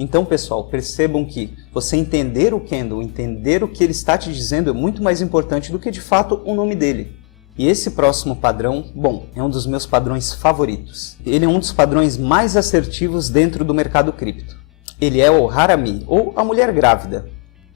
Então, pessoal, percebam que você entender o candle, entender o que ele está te dizendo é muito mais importante do que de fato o nome dele. E esse próximo padrão, bom, é um dos meus padrões favoritos. Ele é um dos padrões mais assertivos dentro do mercado cripto. Ele é o Harami, ou a mulher grávida.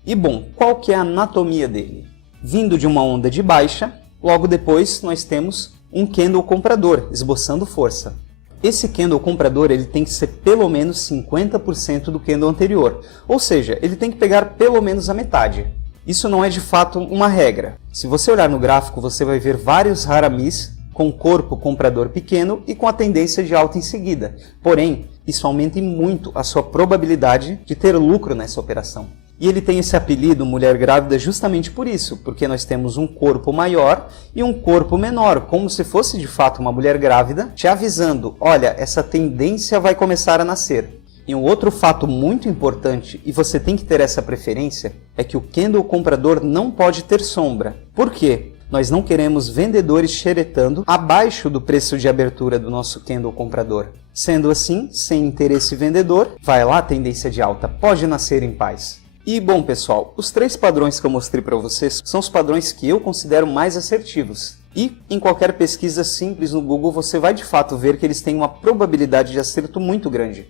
E bom, qual que é a anatomia dele? Vindo de uma onda de baixa, logo depois nós temos um candle comprador, esboçando força. Esse candle comprador ele tem que ser pelo menos 50% do candle anterior, ou seja, ele tem que pegar pelo menos a metade. Isso não é de fato uma regra. Se você olhar no gráfico, você vai ver vários haramis com corpo comprador pequeno e com a tendência de alta em seguida. Porém, isso aumenta em muito a sua probabilidade de ter lucro nessa operação. E ele tem esse apelido mulher grávida justamente por isso, porque nós temos um corpo maior e um corpo menor, como se fosse de fato uma mulher grávida, te avisando, olha, essa tendência vai começar a nascer. E um outro fato muito importante, e você tem que ter essa preferência, é que o candle comprador não pode ter sombra. Por quê? Nós não queremos vendedores xeretando abaixo do preço de abertura do nosso candle comprador. Sendo assim, sem interesse vendedor, vai lá a tendência de alta, pode nascer em paz. E bom pessoal, os 3 padrões que eu mostrei para vocês são os padrões que eu considero mais assertivos. E em qualquer pesquisa simples no Google você vai de fato ver que eles têm uma probabilidade de acerto muito grande.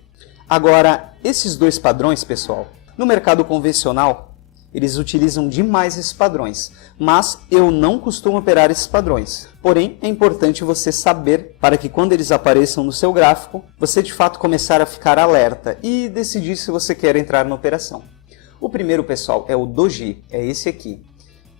Agora, esses 2 padrões, pessoal, no mercado convencional, eles utilizam demais esses padrões, mas eu não costumo operar esses padrões. Porém, é importante você saber para que quando eles apareçam no seu gráfico, você de fato começar a ficar alerta e decidir se você quer entrar na operação. O primeiro, pessoal, é o Doji, é esse aqui.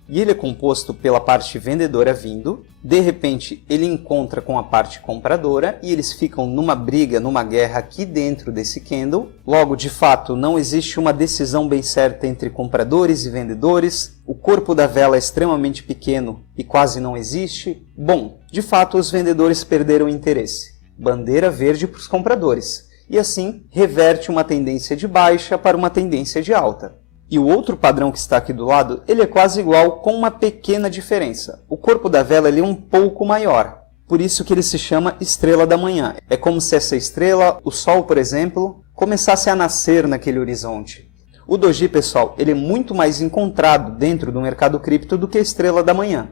E ele é composto pela parte vendedora vindo, de repente ele encontra com a parte compradora e eles ficam numa briga, numa guerra aqui dentro desse candle. Logo, de fato, não existe uma decisão bem certa entre compradores e vendedores. O corpo da vela é extremamente pequeno e quase não existe. Bom, de fato, os vendedores perderam o interesse. Bandeira verde para os compradores. E assim, reverte uma tendência de baixa para uma tendência de alta. E o outro padrão que está aqui do lado, ele é quase igual com uma pequena diferença. O corpo da vela ele é um pouco maior, por isso que ele se chama estrela da manhã. É como se essa estrela, o Sol por exemplo, começasse a nascer naquele horizonte. O Doji, pessoal, ele é muito mais encontrado dentro do mercado cripto do que a estrela da manhã.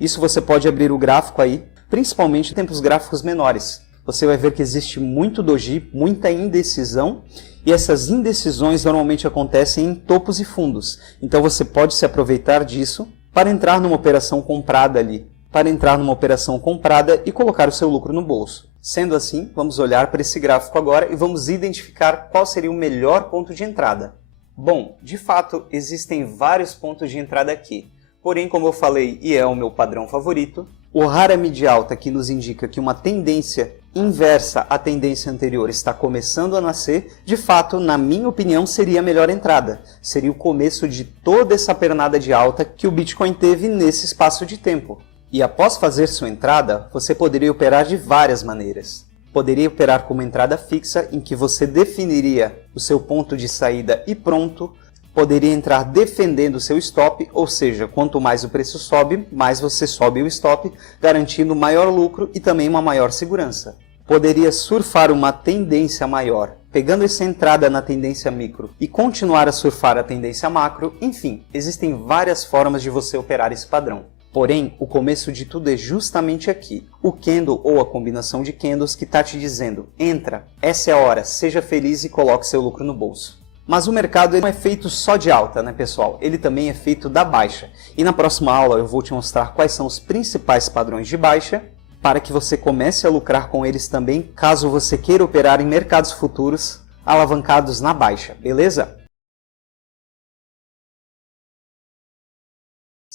Isso você pode abrir o gráfico aí, principalmente em tempos gráficos menores. Você vai ver que existe muito Doji, muita indecisão, e essas indecisões normalmente acontecem em topos e fundos. Então você pode se aproveitar disso para entrar numa operação comprada ali, para entrar numa operação comprada e colocar o seu lucro no bolso. Sendo assim, vamos olhar para esse gráfico agora e vamos identificar qual seria o melhor ponto de entrada. Bom, de fato, existem vários pontos de entrada aqui. Porém, como eu falei, e é o meu padrão favorito, o Harami de alta que nos indica que uma tendência inversa à tendência anterior está começando a nascer, de fato, na minha opinião, seria a melhor entrada. Seria o começo de toda essa pernada de alta que o Bitcoin teve nesse espaço de tempo. E após fazer sua entrada, você poderia operar de várias maneiras. Poderia operar com uma entrada fixa, em que você definiria o seu ponto de saída e pronto. Poderia entrar defendendo o seu stop, ou seja, quanto mais o preço sobe, mais você sobe o stop, garantindo maior lucro e também uma maior segurança. Poderia surfar uma tendência maior, pegando essa entrada na tendência micro e continuar a surfar a tendência macro. Enfim, existem várias formas de você operar esse padrão. Porém, o começo de tudo é justamente aqui. O candle ou a combinação de candles que está te dizendo, entra, essa é a hora, seja feliz e coloque seu lucro no bolso. Mas o mercado não é feito só de alta, né, pessoal? Ele também é feito da baixa. E na próxima aula eu vou te mostrar quais são os principais padrões de baixa para que você comece a lucrar com eles também, caso você queira operar em mercados futuros alavancados na baixa, beleza?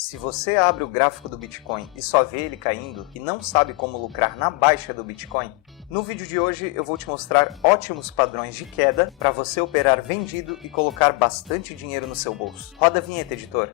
Se você abre o gráfico do Bitcoin e só vê ele caindo e não sabe como lucrar na baixa do Bitcoin, no vídeo de hoje eu vou te mostrar ótimos padrões de queda para você operar vendido e colocar bastante dinheiro no seu bolso. Roda a vinheta, editor.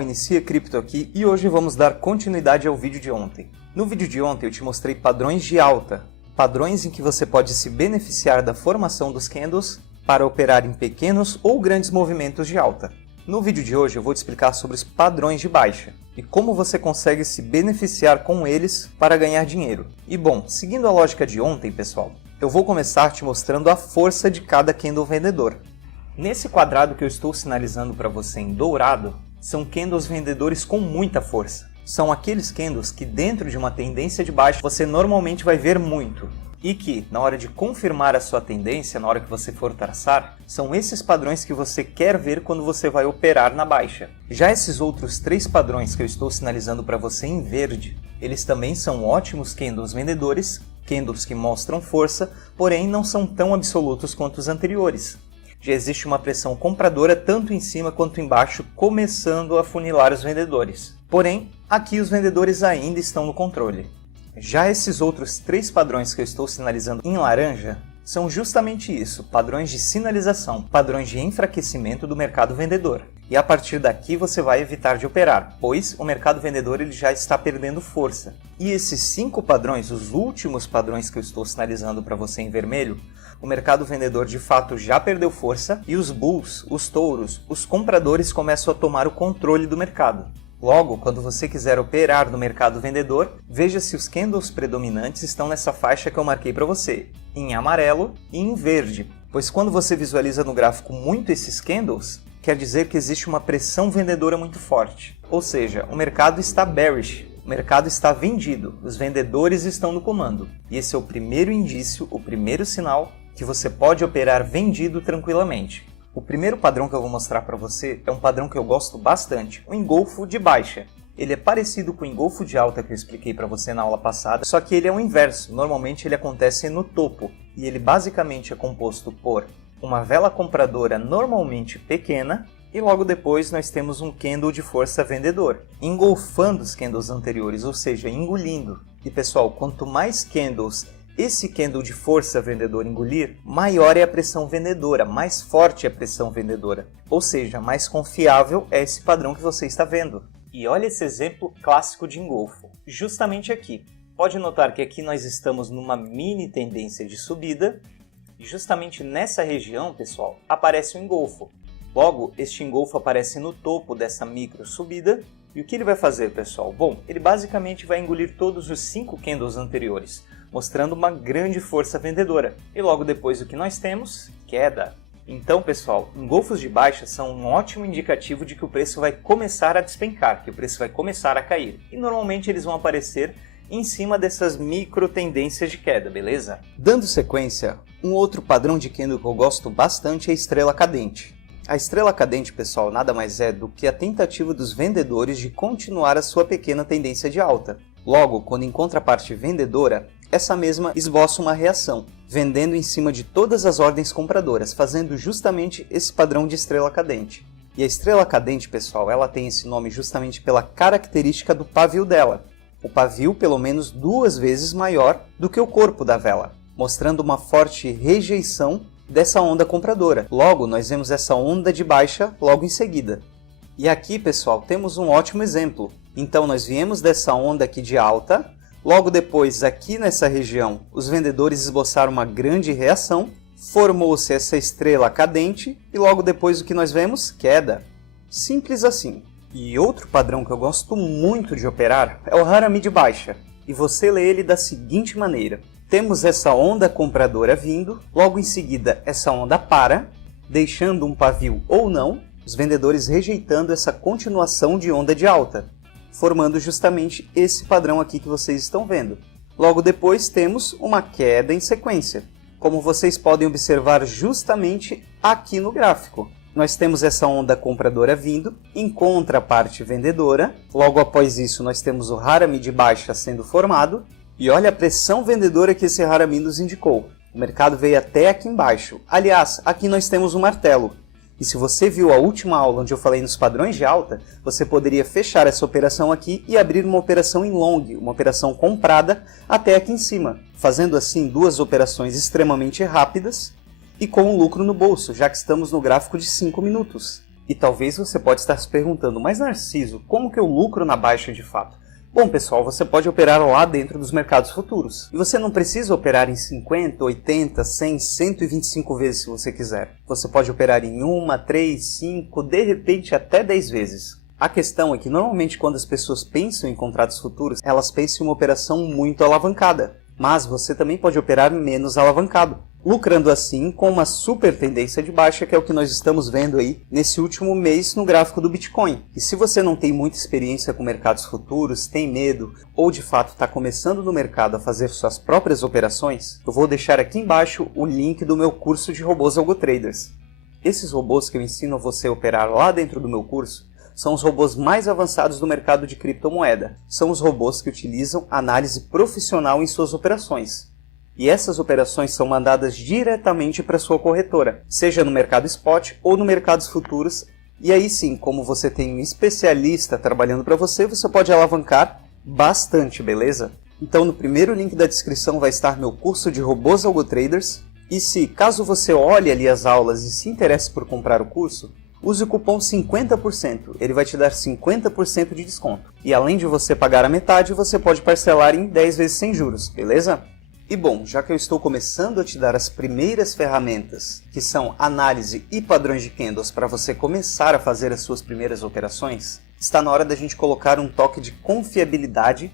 Inicia Cripto aqui e hoje vamos dar continuidade ao vídeo de ontem. No vídeo de ontem eu te mostrei padrões de alta, padrões em que você pode se beneficiar da formação dos candles para operar em pequenos ou grandes movimentos de alta. No vídeo de hoje eu vou te explicar sobre os padrões de baixa e como você consegue se beneficiar com eles para ganhar dinheiro. E bom, seguindo a lógica de ontem, pessoal, eu vou começar te mostrando a força de cada candle vendedor. Nesse quadrado que eu estou sinalizando para você em dourado, são candles vendedores com muita força. São aqueles candles que dentro de uma tendência de baixa você normalmente vai ver muito. E que, na hora de confirmar a sua tendência, na hora que você for traçar, são esses padrões que você quer ver quando você vai operar na baixa. Já esses outros três padrões que eu estou sinalizando para você em verde, eles também são ótimos candles vendedores, candles que mostram força, porém não são tão absolutos quanto os anteriores. Já existe uma pressão compradora tanto em cima quanto embaixo, começando a funilar os vendedores. Porém, aqui os vendedores ainda estão no controle. Já esses outros três padrões que eu estou sinalizando em laranja são justamente isso, padrões de sinalização, padrões de enfraquecimento do mercado vendedor. E a partir daqui você vai evitar de operar, pois o mercado vendedor ele já está perdendo força. E esses 5 padrões, os últimos padrões que eu estou sinalizando para você em vermelho, o mercado vendedor de fato já perdeu força e os bulls, os touros, os compradores começam a tomar o controle do mercado. Logo, quando você quiser operar no mercado vendedor, veja se os candles predominantes estão nessa faixa que eu marquei para você, em amarelo e em verde, pois quando você visualiza no gráfico muito esses candles, quer dizer que existe uma pressão vendedora muito forte. Ou seja, o mercado está bearish, o mercado está vendido, os vendedores estão no comando. E esse é o primeiro indício, o primeiro sinal que você pode operar vendido tranquilamente. O primeiro padrão que eu vou mostrar para você é um padrão que eu gosto bastante, o engolfo de baixa. Ele é parecido com o engolfo de alta que eu expliquei para você na aula passada, só que ele é o inverso. Normalmente ele acontece no topo e ele basicamente é composto por uma vela compradora normalmente pequena e logo depois nós temos um candle de força vendedor, engolfando os candles anteriores, ou seja, engolindo. E pessoal, quanto mais candles esse candle de força vendedor engolir, maior é a pressão vendedora, mais forte é a pressão vendedora. Ou seja, mais confiável é esse padrão que você está vendo. E olha esse exemplo clássico de engolfo, justamente aqui. Pode notar que aqui nós estamos numa mini tendência de subida, e justamente nessa região, pessoal, aparece o engolfo. Logo, este engolfo aparece no topo dessa micro subida. E o que ele vai fazer, pessoal? Bom, ele basicamente vai engolir todos os 5 candles anteriores, mostrando uma grande força vendedora. E logo depois o que nós temos? Queda. Então, pessoal, engolfos de baixa são um ótimo indicativo de que o preço vai começar a despencar, que o preço vai começar a cair. E normalmente eles vão aparecer em cima dessas micro tendências de queda, beleza? Dando sequência, um outro padrão de candle que eu gosto bastante é a estrela cadente. A estrela cadente, pessoal, nada mais é do que a tentativa dos vendedores de continuar a sua pequena tendência de alta. Logo, quando encontra a parte vendedora, essa mesma esboça uma reação, vendendo em cima de todas as ordens compradoras, fazendo justamente esse padrão de estrela cadente. E a estrela cadente, pessoal, ela tem esse nome justamente pela característica do pavio dela. O pavio pelo menos 2 vezes maior do que o corpo da vela, mostrando uma forte rejeição dessa onda compradora. Logo, nós vemos essa onda de baixa logo em seguida. E aqui, pessoal, temos um ótimo exemplo. Então, nós viemos dessa onda aqui de alta, logo depois, aqui nessa região, os vendedores esboçaram uma grande reação, formou-se essa estrela cadente e logo depois o que nós vemos? Queda. Simples assim. E outro padrão que eu gosto muito de operar é o Harami de baixa. E você lê ele da seguinte maneira. Temos essa onda compradora vindo, logo em seguida essa onda para, deixando um pavio ou não, os vendedores rejeitando essa continuação de onda de alta, formando justamente esse padrão aqui que vocês estão vendo. Logo depois temos uma queda em sequência, como vocês podem observar justamente aqui no gráfico. Nós temos essa onda compradora vindo, encontra a parte vendedora, logo após isso nós temos o Harami de baixa sendo formado, E olha a pressão vendedora que esse Harami nos indicou. O mercado veio até aqui embaixo. Aliás, aqui nós temos um martelo. E se você viu a última aula onde eu falei nos padrões de alta, você poderia fechar essa operação aqui e abrir uma operação em long, uma operação comprada até aqui em cima, fazendo assim duas operações extremamente rápidas e com um lucro no bolso, já que estamos no gráfico de 5 minutos. E talvez você pode estar se perguntando, mas Narciso, como que eu lucro na baixa de fato? Bom, pessoal, você pode operar lá dentro dos mercados futuros. E você não precisa operar em 50, 80, 100, 125 vezes se você quiser. Você pode operar em 1, 3, 5, de repente até 10 vezes. A questão é que normalmente quando as pessoas pensam em contratos futuros, elas pensam em uma operação muito alavancada. Mas você também pode operar menos alavancado, lucrando assim com uma super tendência de baixa, que é o que nós estamos vendo aí nesse último mês no gráfico do Bitcoin. E se você não tem muita experiência com mercados futuros, tem medo, ou de fato está começando no mercado a fazer suas próprias operações, eu vou deixar aqui embaixo o link do meu curso de robôs AlgoTraders. Esses robôs que eu ensino a você a operar lá dentro do meu curso são os robôs mais avançados do mercado de criptomoeda. São os robôs que utilizam análise profissional em suas operações. E essas operações são mandadas diretamente para sua corretora, seja no mercado spot ou no mercados futuros. E aí sim, como você tem um especialista trabalhando para você, você pode alavancar bastante, beleza? Então no primeiro link da descrição vai estar meu curso de robôs AlgoTraders. E se, caso você olhe ali as aulas e se interesse por comprar o curso, use o cupom 50%, ele vai te dar 50% de desconto. E além de você pagar a metade, você pode parcelar em 10 vezes sem juros, beleza? E bom, já que eu estou começando a te dar as primeiras ferramentas, que são análise e padrões de candles para você começar a fazer as suas primeiras operações, está na hora da gente colocar um toque de confiabilidade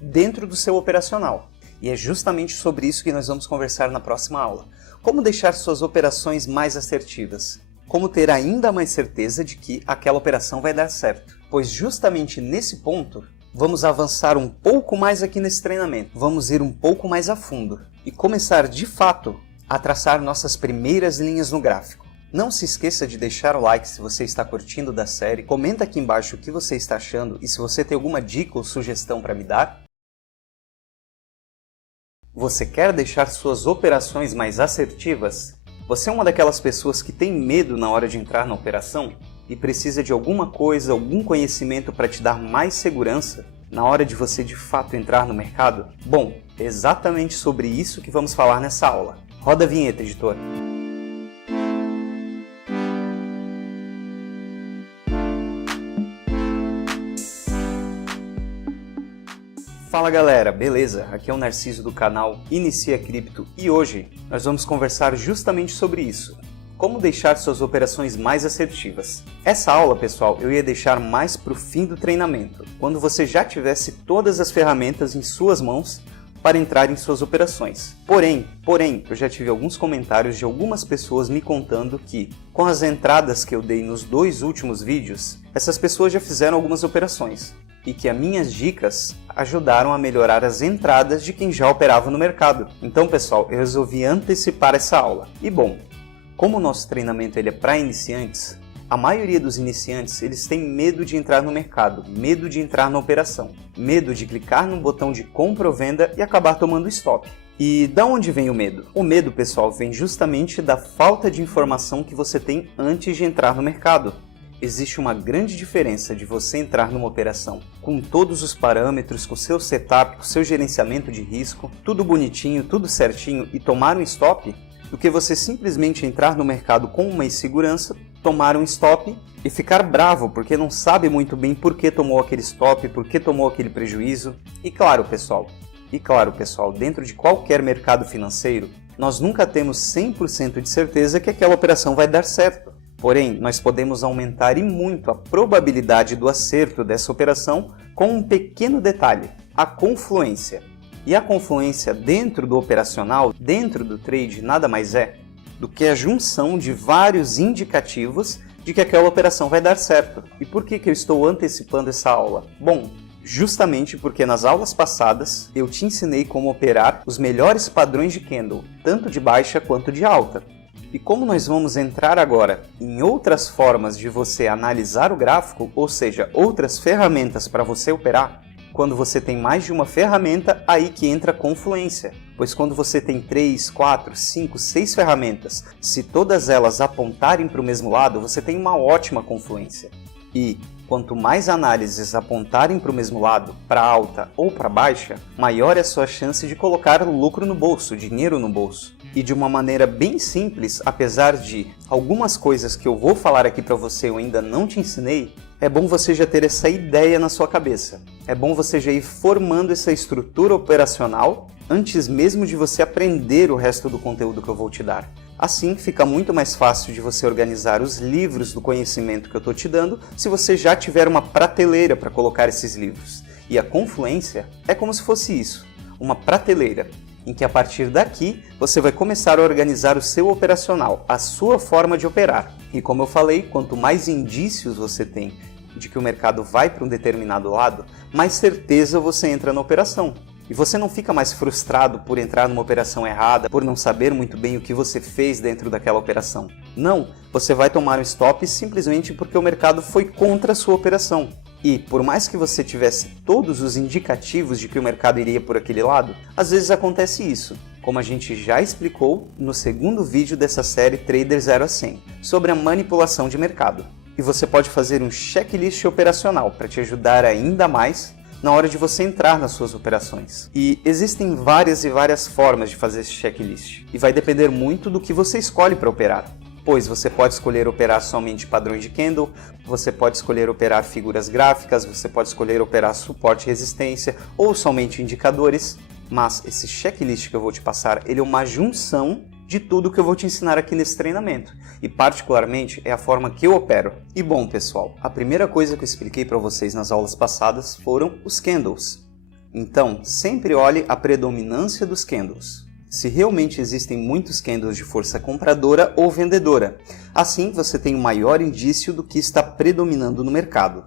dentro do seu operacional. E é justamente sobre isso que nós vamos conversar na próxima aula. Como deixar suas operações mais assertivas? Como ter ainda mais certeza de que aquela operação vai dar certo. Pois justamente nesse ponto, vamos avançar um pouco mais aqui nesse treinamento. Vamos ir um pouco mais a fundo e começar de fato a traçar nossas primeiras linhas no gráfico. Não se esqueça de deixar o like se você está curtindo da série. Comenta aqui embaixo o que você está achando e se você tem alguma dica ou sugestão para me dar. Você quer deixar suas operações mais assertivas? Você é uma daquelas pessoas que tem medo na hora de entrar na operação e precisa de alguma coisa, algum conhecimento para te dar mais segurança na hora de você de fato entrar no mercado? Bom, é exatamente sobre isso que vamos falar nessa aula. Roda a vinheta, editor. Fala galera, beleza? Aqui é o Narciso do canal Inicia Cripto e hoje nós vamos conversar justamente sobre isso. Como deixar suas operações mais assertivas. Essa aula, pessoal, eu ia deixar mais para o fim do treinamento, quando você já tivesse todas as ferramentas em suas mãos para entrar em suas operações. Porém, eu já tive alguns comentários de algumas pessoas me contando que, com as entradas que eu dei nos 2 últimos vídeos, essas pessoas já fizeram algumas operações. E que as minhas dicas ajudaram a melhorar as entradas de quem já operava no mercado. Então, pessoal, eu resolvi antecipar essa aula. E bom, como o nosso treinamento ele é para iniciantes, a maioria dos iniciantes eles têm medo de entrar no mercado, medo de entrar na operação, medo de clicar no botão de compra ou venda e acabar tomando stop. E da onde vem o medo? O medo, pessoal, vem justamente da falta de informação que você tem antes de entrar no mercado. Existe uma grande diferença de você entrar numa operação com todos os parâmetros, com seu setup, com seu gerenciamento de risco, tudo bonitinho, tudo certinho e tomar um stop, do que você simplesmente entrar no mercado com uma insegurança, tomar um stop e ficar bravo porque não sabe muito bem por que tomou aquele stop, por que tomou aquele prejuízo. E claro, pessoal, dentro de qualquer mercado financeiro, nós nunca temos 100% de certeza que aquela operação vai dar certo. Porém, nós podemos aumentar e muito a probabilidade do acerto dessa operação com um pequeno detalhe, a confluência. E a confluência dentro do operacional, dentro do trade, nada mais é do que a junção de vários indicativos de que aquela operação vai dar certo. E por que eu estou antecipando essa aula? Bom, justamente porque nas aulas passadas eu te ensinei como operar os melhores padrões de candle, tanto de baixa quanto de alta. E como nós vamos entrar agora em outras formas de você analisar o gráfico, ou seja, outras ferramentas para você operar, quando você tem mais de uma ferramenta, aí que entra a confluência. Pois quando você tem 3, 4, 5, 6 ferramentas, se todas elas apontarem para o mesmo lado, você tem uma ótima confluência. E quanto mais análises apontarem para o mesmo lado, para alta ou para baixa, maior é a sua chance de colocar lucro no bolso, dinheiro no bolso. E de uma maneira bem simples, apesar de algumas coisas que eu vou falar aqui para você eu ainda não te ensinei, é bom você já ter essa ideia na sua cabeça. É bom você já ir formando essa estrutura operacional antes mesmo de você aprender o resto do conteúdo que eu vou te dar. Assim, fica muito mais fácil de você organizar os livros do conhecimento que eu estou te dando se você já tiver uma prateleira para colocar esses livros. E a confluência é como se fosse isso, uma prateleira, em que a partir daqui você vai começar a organizar o seu operacional, a sua forma de operar. E como eu falei, quanto mais indícios você tem de que o mercado vai para um determinado lado, mais certeza você entra na operação. E você não fica mais frustrado por entrar numa operação errada, por não saber muito bem o que você fez dentro daquela operação. Não, você vai tomar um stop simplesmente porque o mercado foi contra a sua operação. E por mais que você tivesse todos os indicativos de que o mercado iria por aquele lado, às vezes acontece isso, como a gente já explicou no segundo vídeo dessa série Trader 0 a 100, sobre a manipulação de mercado. E você pode fazer um checklist operacional para te ajudar ainda mais na hora de você entrar nas suas operações. E existem várias formas de fazer esse checklist, e vai depender muito do que você escolhe para operar. Pois você pode escolher operar somente padrões de candle, você pode escolher operar figuras gráficas, você pode escolher operar suporte e resistência, ou somente indicadores. Mas esse checklist que eu vou te passar, ele é uma junção de tudo que eu vou te ensinar aqui nesse treinamento. E particularmente é a forma que eu opero. E bom pessoal, a primeira coisa que eu expliquei para vocês nas aulas passadas foram os candles. Então, sempre olhe a predominância dos candles. Se realmente existem muitos candles de força compradora ou vendedora. Assim, você tem um maior indício do que está predominando no mercado.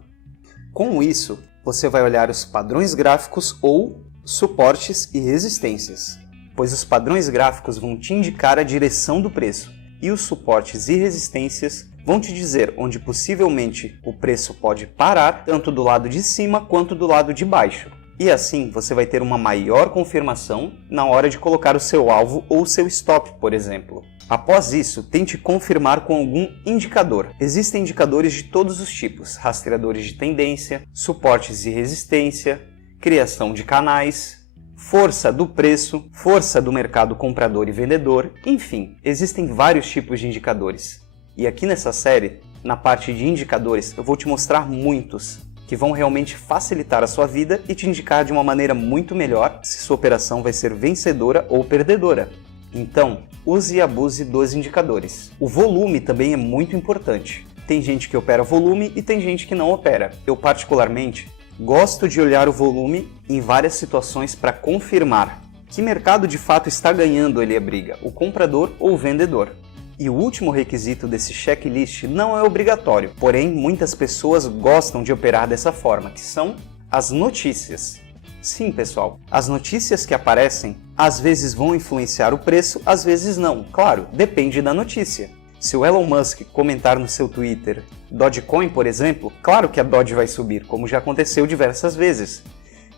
Com isso, você vai olhar os padrões gráficos ou suportes e resistências, pois os padrões gráficos vão te indicar a direção do preço e os suportes e resistências vão te dizer onde possivelmente o preço pode parar, tanto do lado de cima quanto do lado de baixo. E assim você vai ter uma maior confirmação na hora de colocar o seu alvo ou o seu stop, por exemplo. Após isso, tente confirmar com algum indicador. Existem indicadores de todos os tipos, rastreadores de tendência, suportes e resistência, criação de canais, força do preço, força do mercado comprador e vendedor, enfim, existem vários tipos de indicadores. E aqui nessa série, na parte de indicadores, eu vou te mostrar muitos que vão realmente facilitar a sua vida e te indicar de uma maneira muito melhor se sua operação vai ser vencedora ou perdedora. Então, use e abuse dos indicadores. O volume também é muito importante. Tem gente que opera volume e tem gente que não opera. Eu particularmente gosto de olhar o volume em várias situações para confirmar que mercado de fato está ganhando ali a briga, o comprador ou o vendedor. E o último requisito desse checklist não é obrigatório, porém muitas pessoas gostam de operar dessa forma, que são as notícias. Sim, pessoal, as notícias que aparecem às vezes vão influenciar o preço, às vezes não. Claro, depende da notícia. Se o Elon Musk comentar no seu Twitter Dogecoin, por exemplo, claro que a Doge vai subir, como já aconteceu diversas vezes.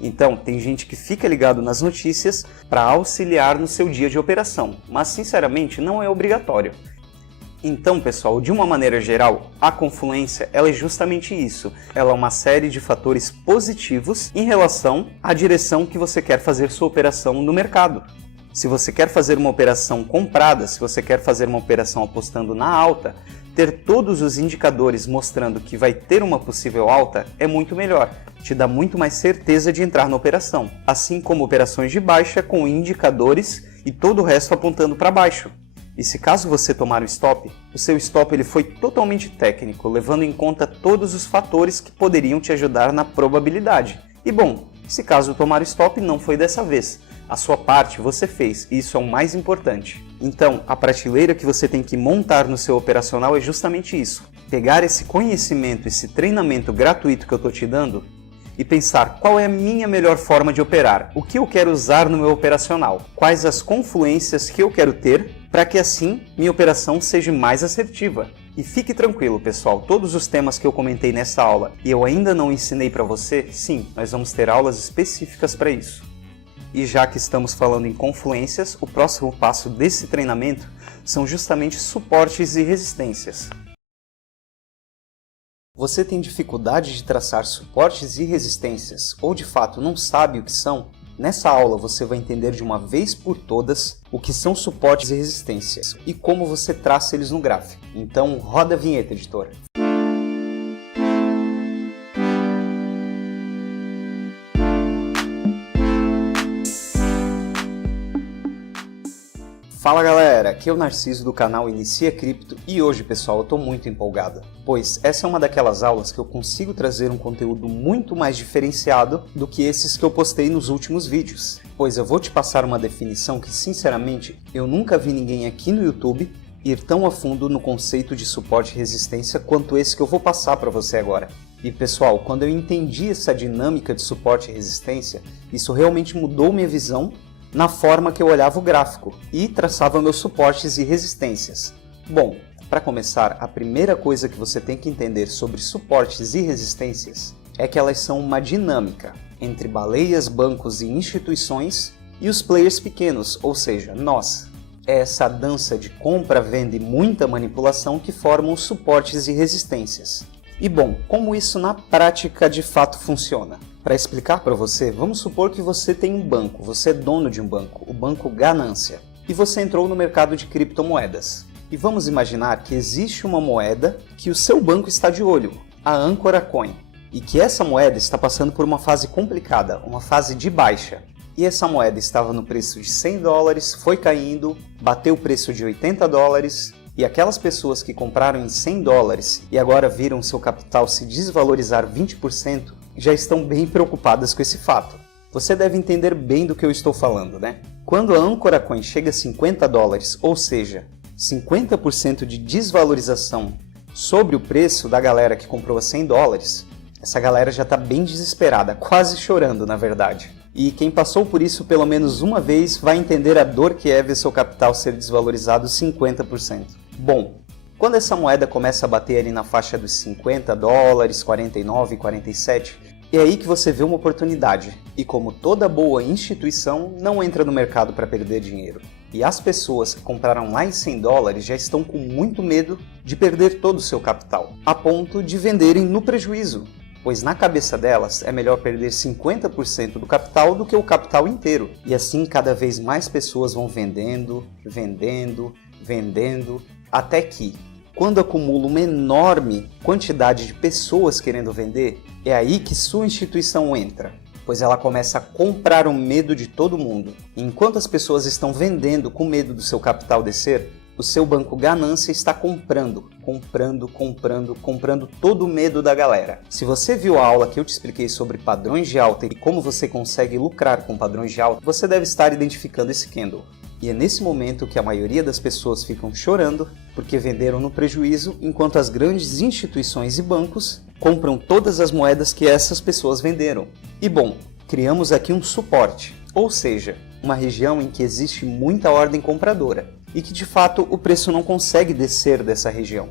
Então, tem gente que fica ligado nas notícias para auxiliar no seu dia de operação, mas sinceramente não é obrigatório. Então, pessoal, de uma maneira geral, a confluência ela é justamente isso. Ela é uma série de fatores positivos em relação à direção que você quer fazer sua operação no mercado. Se você quer fazer uma operação comprada, se você quer fazer uma operação apostando na alta, ter todos os indicadores mostrando que vai ter uma possível alta é muito melhor. Te dá muito mais certeza de entrar na operação, assim como operações de baixa com indicadores e todo o resto apontando para baixo. E se caso você tomar um stop, o seu stop ele foi totalmente técnico, levando em conta todos os fatores que poderiam te ajudar na probabilidade. E bom, se caso tomar o stop não foi dessa vez, a sua parte você fez e isso é o mais importante. Então, a prateleira que você tem que montar no seu operacional é justamente isso. Pegar esse conhecimento, esse treinamento gratuito que eu estou te dando e pensar qual é a minha melhor forma de operar, o que eu quero usar no meu operacional, quais as confluências que eu quero ter para que assim minha operação seja mais assertiva. E fique tranquilo, pessoal, todos os temas que eu comentei nessa aula e eu ainda não ensinei para você, sim, nós vamos ter aulas específicas para isso. E já que estamos falando em confluências, o próximo passo desse treinamento são justamente suportes e resistências. Você tem dificuldade de traçar suportes e resistências, ou de fato não sabe o que são? Nessa aula você vai entender de uma vez por todas o que são suportes e resistências e como você traça eles no gráfico. Então roda a vinheta, editor. Fala galera, aqui é o Narciso do canal Inicia Cripto e hoje, pessoal, eu estou muito empolgado, pois essa é uma daquelas aulas que eu consigo trazer um conteúdo muito mais diferenciado do que esses que eu postei nos últimos vídeos, pois eu vou te passar uma definição que, sinceramente, eu nunca vi ninguém aqui no YouTube ir tão a fundo no conceito de suporte e resistência quanto esse que eu vou passar para você agora. E pessoal, quando eu entendi essa dinâmica de suporte e resistência, isso realmente mudou minha visão na forma que eu olhava o gráfico e traçava meus suportes e resistências. Bom, para começar, a primeira coisa que você tem que entender sobre suportes e resistências é que elas são uma dinâmica entre baleias, bancos e instituições e os players pequenos, ou seja, nós. É essa dança de compra, venda e muita manipulação que formam os suportes e resistências. E bom, como isso na prática de fato funciona? Para explicar para você, vamos supor que você tem um banco, você é dono de um banco, o Banco Ganância, e você entrou no mercado de criptomoedas. E vamos imaginar que existe uma moeda que o seu banco está de olho, a Ancora Coin, e que essa moeda está passando por uma fase complicada, uma fase de baixa. E essa moeda estava no preço de 100 dólares, foi caindo, bateu o preço de 80 dólares, e aquelas pessoas que compraram em 100 dólares e agora viram seu capital se desvalorizar 20%, já estão bem preocupadas com esse fato. Você deve entender bem do que eu estou falando, né? Quando a Ancora Coin chega a 50 dólares, ou seja, 50% de desvalorização sobre o preço da galera que comprou a 100 dólares, essa galera já está bem desesperada, quase chorando na verdade. E quem passou por isso pelo menos uma vez vai entender a dor que é ver seu capital ser desvalorizado 50%. Bom, quando essa moeda começa a bater ali na faixa dos 50 dólares, 49, 47, é aí que você vê uma oportunidade. E como toda boa instituição, não entra no mercado para perder dinheiro. E as pessoas que compraram lá em 100 dólares já estão com muito medo de perder todo o seu capital, a ponto de venderem no prejuízo. Pois na cabeça delas é melhor perder 50% do capital do que o capital inteiro. E assim cada vez mais pessoas vão vendendo, até que, quando acumula uma enorme quantidade de pessoas querendo vender, é aí que sua instituição entra, pois ela começa a comprar o medo de todo mundo. E enquanto as pessoas estão vendendo com medo do seu capital descer, o seu banco Ganância está comprando todo o medo da galera. Se você viu a aula que eu te expliquei sobre padrões de alta e como você consegue lucrar com padrões de alta, você deve estar identificando esse candle. E é nesse momento que a maioria das pessoas ficam chorando porque venderam no prejuízo, enquanto as grandes instituições e bancos compram todas as moedas que essas pessoas venderam. E bom, criamos aqui um suporte, ou seja, uma região em que existe muita ordem compradora e que de fato o preço não consegue descer dessa região.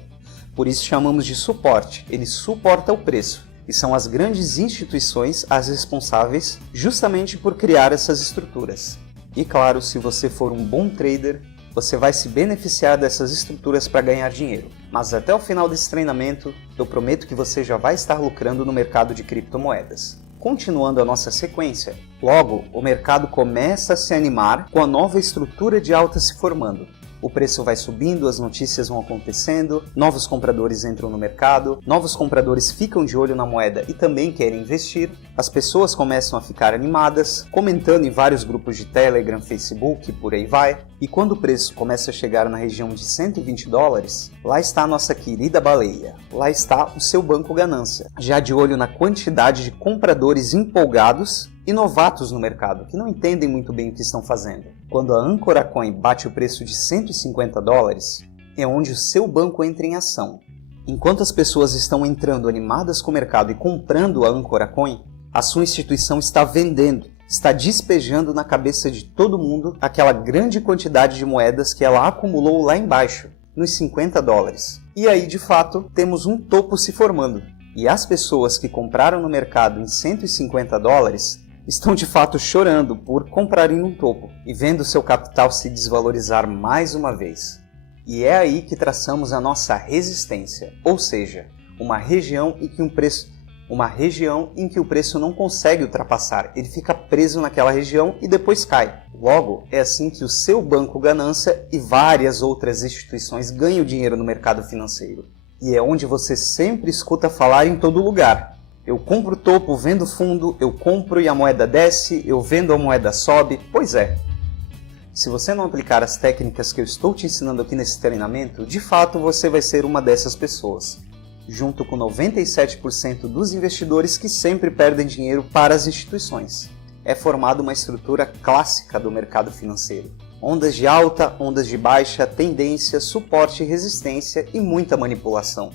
Por isso chamamos de suporte, ele suporta o preço. E são as grandes instituições as responsáveis justamente por criar essas estruturas. E claro, se você for um bom trader, você vai se beneficiar dessas estruturas para ganhar dinheiro. Mas até o final desse treinamento, eu prometo que você já vai estar lucrando no mercado de criptomoedas. Continuando a nossa sequência, logo o mercado começa a se animar com a nova estrutura de alta se formando. O preço vai subindo, as notícias vão acontecendo, novos compradores entram no mercado, novos compradores ficam de olho na moeda e também querem investir, as pessoas começam a ficar animadas, comentando em vários grupos de Telegram, Facebook, por aí vai, e quando o preço começa a chegar na região de 120 dólares, lá está a nossa querida baleia, lá está o seu banco Ganância, já de olho na quantidade de compradores empolgados e novatos no mercado, que não entendem muito bem o que estão fazendo. Quando a Ancora Coin bate o preço de 150 dólares, é onde o seu banco entra em ação. Enquanto as pessoas estão entrando animadas com o mercado e comprando a Ancora Coin, a sua instituição está vendendo, está despejando na cabeça de todo mundo aquela grande quantidade de moedas que ela acumulou lá embaixo, nos 50 dólares. E aí, de fato, temos um topo se formando. E as pessoas que compraram no mercado em 150 dólares estão de fato chorando por comprarem um topo e vendo seu capital se desvalorizar mais uma vez. E é aí que traçamos a nossa resistência, ou seja, uma região em que o preço não consegue ultrapassar, ele fica preso naquela região e depois cai. Logo, é assim que o seu banco ganância e várias outras instituições ganham dinheiro no mercado financeiro. E é onde você sempre escuta falar em todo lugar. Eu compro topo, vendo fundo, eu compro e a moeda desce, eu vendo a moeda sobe. Pois é. Se você não aplicar as técnicas que eu estou te ensinando aqui nesse treinamento, de fato você vai ser uma dessas pessoas, junto com 97% dos investidores que sempre perdem dinheiro para as instituições. É formada uma estrutura clássica do mercado financeiro. Ondas de alta, ondas de baixa, tendência, suporte e resistência e muita manipulação.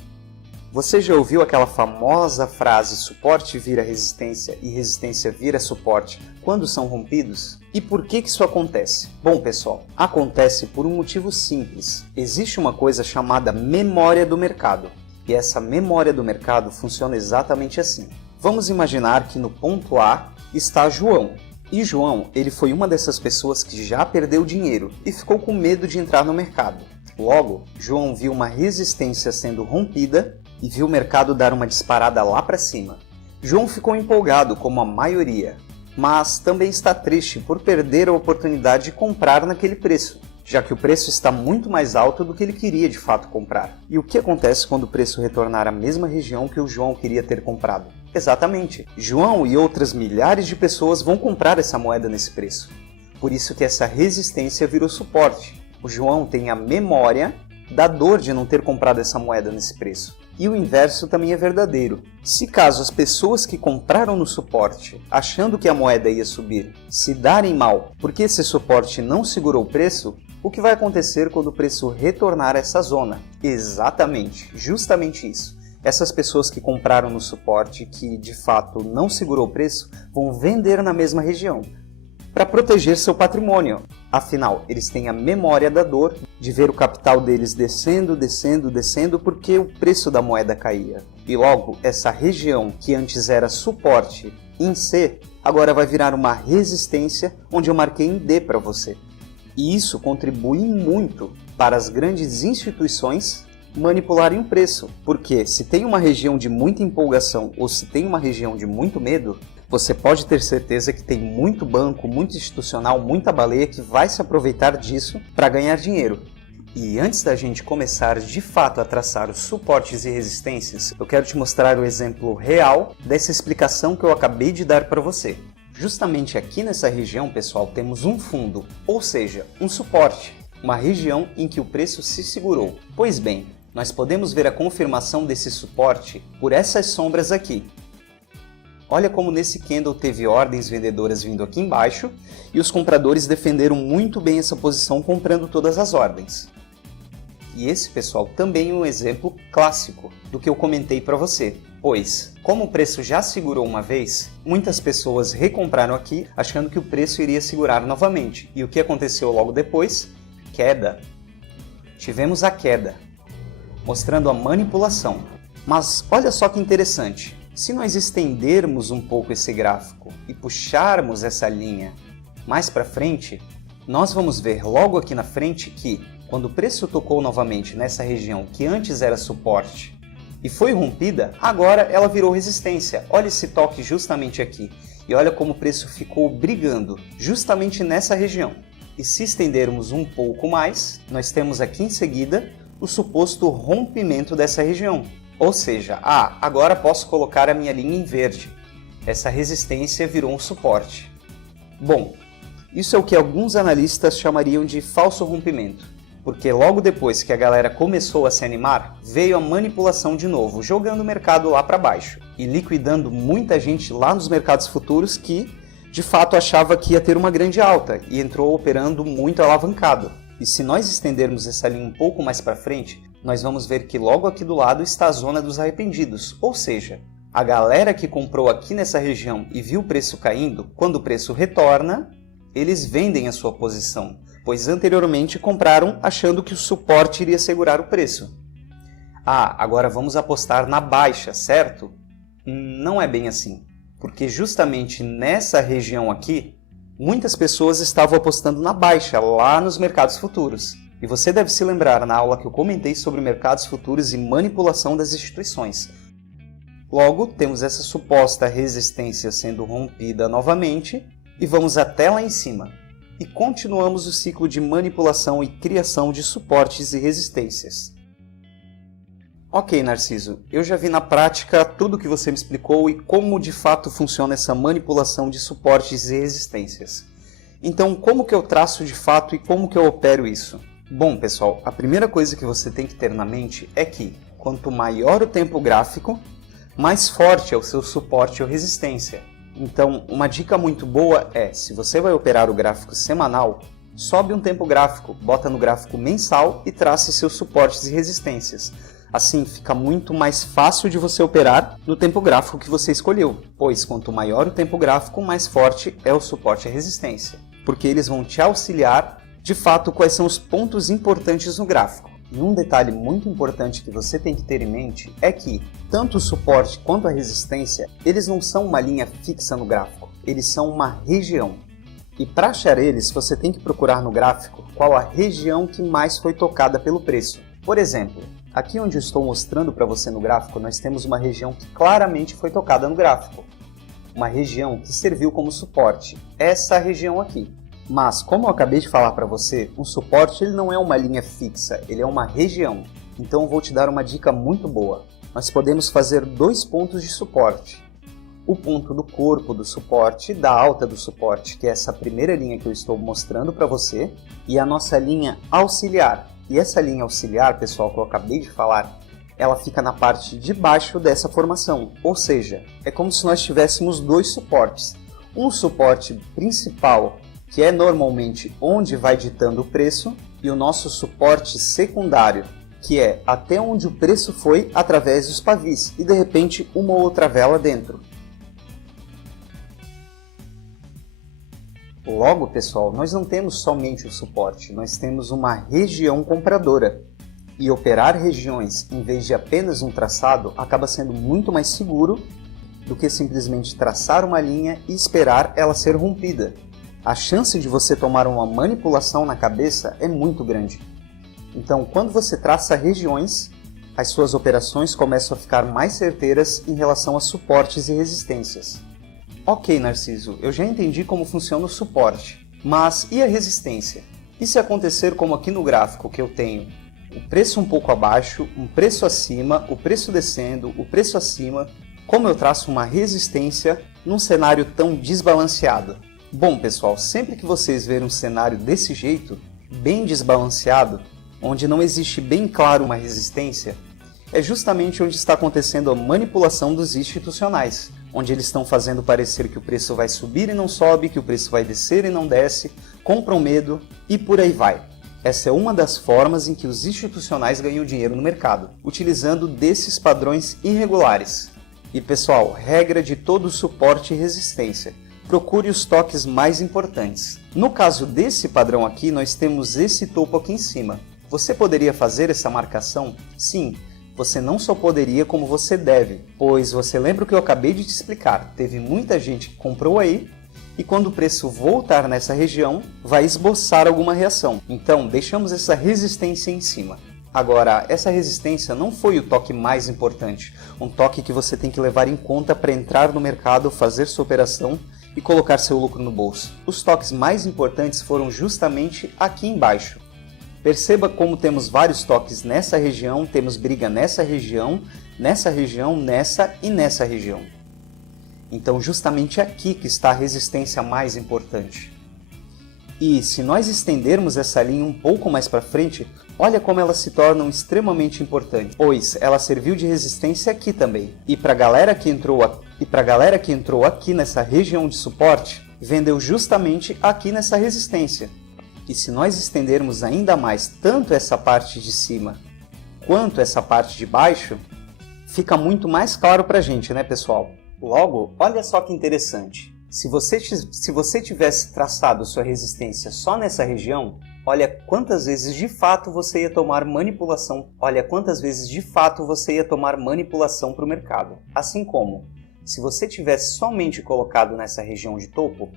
Você já ouviu aquela famosa frase suporte vira resistência e resistência vira suporte quando são rompidos? E por que isso acontece? Bom, pessoal, acontece por um motivo simples. Existe uma coisa chamada memória do mercado. E essa memória do mercado funciona exatamente assim. Vamos imaginar que no ponto A está João. E João, ele foi uma dessas pessoas que já perdeu dinheiro e ficou com medo de entrar no mercado. Logo, João viu uma resistência sendo rompida e viu o mercado dar uma disparada lá para cima. João ficou empolgado, como a maioria, mas também está triste por perder a oportunidade de comprar naquele preço, já que o preço está muito mais alto do que ele queria de fato comprar. E o que acontece quando o preço retornar à mesma região que o João queria ter comprado? Exatamente, João e outras milhares de pessoas vão comprar essa moeda nesse preço. Por isso que essa resistência virou suporte. O João tem a memória da dor de não ter comprado essa moeda nesse preço. E o inverso também é verdadeiro. Se caso as pessoas que compraram no suporte, achando que a moeda ia subir, se darem mal porque esse suporte não segurou o preço, o que vai acontecer quando o preço retornar a essa zona? Exatamente, justamente isso. Essas pessoas que compraram no suporte, que de fato não segurou o preço, vão vender na mesma região para proteger seu patrimônio. Afinal, eles têm a memória da dor de ver o capital deles descendo, descendo, descendo porque o preço da moeda caía. E logo, essa região que antes era suporte em C, agora vai virar uma resistência onde eu marquei em D para você. E isso contribui muito para as grandes instituições manipularem o preço, porque se tem uma região de muita empolgação ou se tem uma região de muito medo, você pode ter certeza que tem muito banco, muito institucional, muita baleia que vai se aproveitar disso para ganhar dinheiro. E antes da gente começar de fato a traçar os suportes e resistências, eu quero te mostrar o exemplo real dessa explicação que eu acabei de dar para você. Justamente aqui nessa região, pessoal, temos um fundo, ou seja, um suporte, uma região em que o preço se segurou. Pois bem, nós podemos ver a confirmação desse suporte por essas sombras aqui. Olha como nesse candle teve ordens vendedoras vindo aqui embaixo e os compradores defenderam muito bem essa posição comprando todas as ordens. E esse, pessoal, também é um exemplo clássico do que eu comentei para você, pois, como o preço já segurou uma vez, muitas pessoas recompraram aqui achando que o preço iria segurar novamente. E o que aconteceu logo depois? Queda. Tivemos a queda, mostrando a manipulação. Mas olha só que interessante. Se nós estendermos um pouco esse gráfico e puxarmos essa linha mais para frente, nós vamos ver logo aqui na frente que, quando o preço tocou novamente nessa região que antes era suporte e foi rompida, agora ela virou resistência. Olha esse toque justamente aqui e olha como o preço ficou brigando justamente nessa região. E se estendermos um pouco mais, nós temos aqui em seguida o suposto rompimento dessa região. Ou seja, agora posso colocar a minha linha em verde. Essa resistência virou um suporte. Bom, isso é o que alguns analistas chamariam de falso rompimento, porque logo depois que a galera começou a se animar, veio a manipulação de novo, jogando o mercado lá para baixo e liquidando muita gente lá nos mercados futuros que, de fato, achava que ia ter uma grande alta e entrou operando muito alavancado. E se nós estendermos essa linha um pouco mais para frente, nós vamos ver que logo aqui do lado está a zona dos arrependidos, ou seja, a galera que comprou aqui nessa região e viu o preço caindo, quando o preço retorna, eles vendem a sua posição, pois anteriormente compraram achando que o suporte iria segurar o preço. Ah, agora vamos apostar na baixa, certo? Não é bem assim, porque justamente nessa região aqui, muitas pessoas estavam apostando na baixa, lá nos mercados futuros. E você deve se lembrar na aula que eu comentei sobre mercados futuros e manipulação das instituições. Logo, temos essa suposta resistência sendo rompida novamente e vamos até lá em cima. E continuamos o ciclo de manipulação e criação de suportes e resistências. Ok, Narciso, eu já vi na prática tudo o que você me explicou e como de fato funciona essa manipulação de suportes e resistências. Então, como que eu traço de fato e como que eu opero isso? Bom, pessoal, a primeira coisa que você tem que ter na mente é que, quanto maior o tempo gráfico, mais forte é o seu suporte ou resistência. Então, uma dica muito boa é, se você vai operar o gráfico semanal, sobe um tempo gráfico, bota no gráfico mensal e trace seus suportes e resistências. Assim, fica muito mais fácil de você operar no tempo gráfico que você escolheu, pois quanto maior o tempo gráfico, mais forte é o suporte e a resistência, porque eles vão te auxiliar, de fato, quais são os pontos importantes no gráfico. E um detalhe muito importante que você tem que ter em mente é que, tanto o suporte quanto a resistência, eles não são uma linha fixa no gráfico, eles são uma região. E para achar eles, você tem que procurar no gráfico qual a região que mais foi tocada pelo preço. Por exemplo, aqui onde eu estou mostrando para você no gráfico, nós temos uma região que claramente foi tocada no gráfico. Uma região que serviu como suporte, essa região aqui. Mas, como eu acabei de falar para você, um suporte ele não é uma linha fixa, ele é uma região. Então eu vou te dar uma dica muito boa. Nós podemos fazer dois pontos de suporte. O ponto do corpo do suporte, da alta do suporte, que é essa primeira linha que eu estou mostrando para você, e a nossa linha auxiliar. E essa linha auxiliar, pessoal, que eu acabei de falar, ela fica na parte de baixo dessa formação. Ou seja, é como se nós tivéssemos dois suportes. Um suporte principal, que é normalmente onde vai ditando o preço, e o nosso suporte secundário, que é até onde o preço foi através dos pavis, e de repente uma ou outra vela dentro. Logo, pessoal, nós não temos somente o suporte, nós temos uma região compradora. E operar regiões em vez de apenas um traçado acaba sendo muito mais seguro do que simplesmente traçar uma linha e esperar ela ser rompida. A chance de você tomar uma manipulação na cabeça é muito grande. Então, quando você traça regiões, as suas operações começam a ficar mais certeiras em relação a suportes e resistências. Ok, Narciso, eu já entendi como funciona o suporte, mas e a resistência? E se acontecer como aqui no gráfico que eu tenho o preço um pouco abaixo, um preço acima, o preço descendo, o preço acima, como eu traço uma resistência num cenário tão desbalanceado? Bom, pessoal, sempre que vocês verem um cenário desse jeito, bem desbalanceado, onde não existe bem claro uma resistência, é justamente onde está acontecendo a manipulação dos institucionais, onde eles estão fazendo parecer que o preço vai subir e não sobe, que o preço vai descer e não desce, compram medo e por aí vai. Essa é uma das formas em que os institucionais ganham dinheiro no mercado, utilizando desses padrões irregulares. E pessoal, regra de todo suporte e resistência. Procure os toques mais importantes. No caso desse padrão aqui, nós temos esse topo aqui em cima. Você poderia fazer essa marcação? Sim, você não só poderia como você deve, pois você lembra o que eu acabei de te explicar. Teve muita gente que comprou aí e quando o preço voltar nessa região, vai esboçar alguma reação. Então, deixamos essa resistência em cima. Agora, essa resistência não foi o toque mais importante, um toque que você tem que levar em conta para entrar no mercado, fazer sua operação e colocar seu lucro no bolso. Os toques mais importantes foram justamente aqui embaixo. Perceba como temos vários toques nessa região, temos briga nessa região, nessa e nessa região. Então, justamente aqui que está a resistência mais importante. E se nós estendermos essa linha um pouco mais para frente, olha como elas se tornam extremamente importantes, pois ela serviu de resistência aqui também. E para a galera que entrou aqui nessa região de suporte, vendeu justamente aqui nessa resistência. E se nós estendermos ainda mais tanto essa parte de cima quanto essa parte de baixo, fica muito mais claro para a gente, né, pessoal? Logo, olha só que interessante. Se você tivesse traçado sua resistência só nessa região, Olha quantas vezes de fato você ia tomar manipulação. Olha quantas vezes de fato você ia tomar manipulação para o mercado. Assim como, se você tivesse somente colocado nessa região de topo,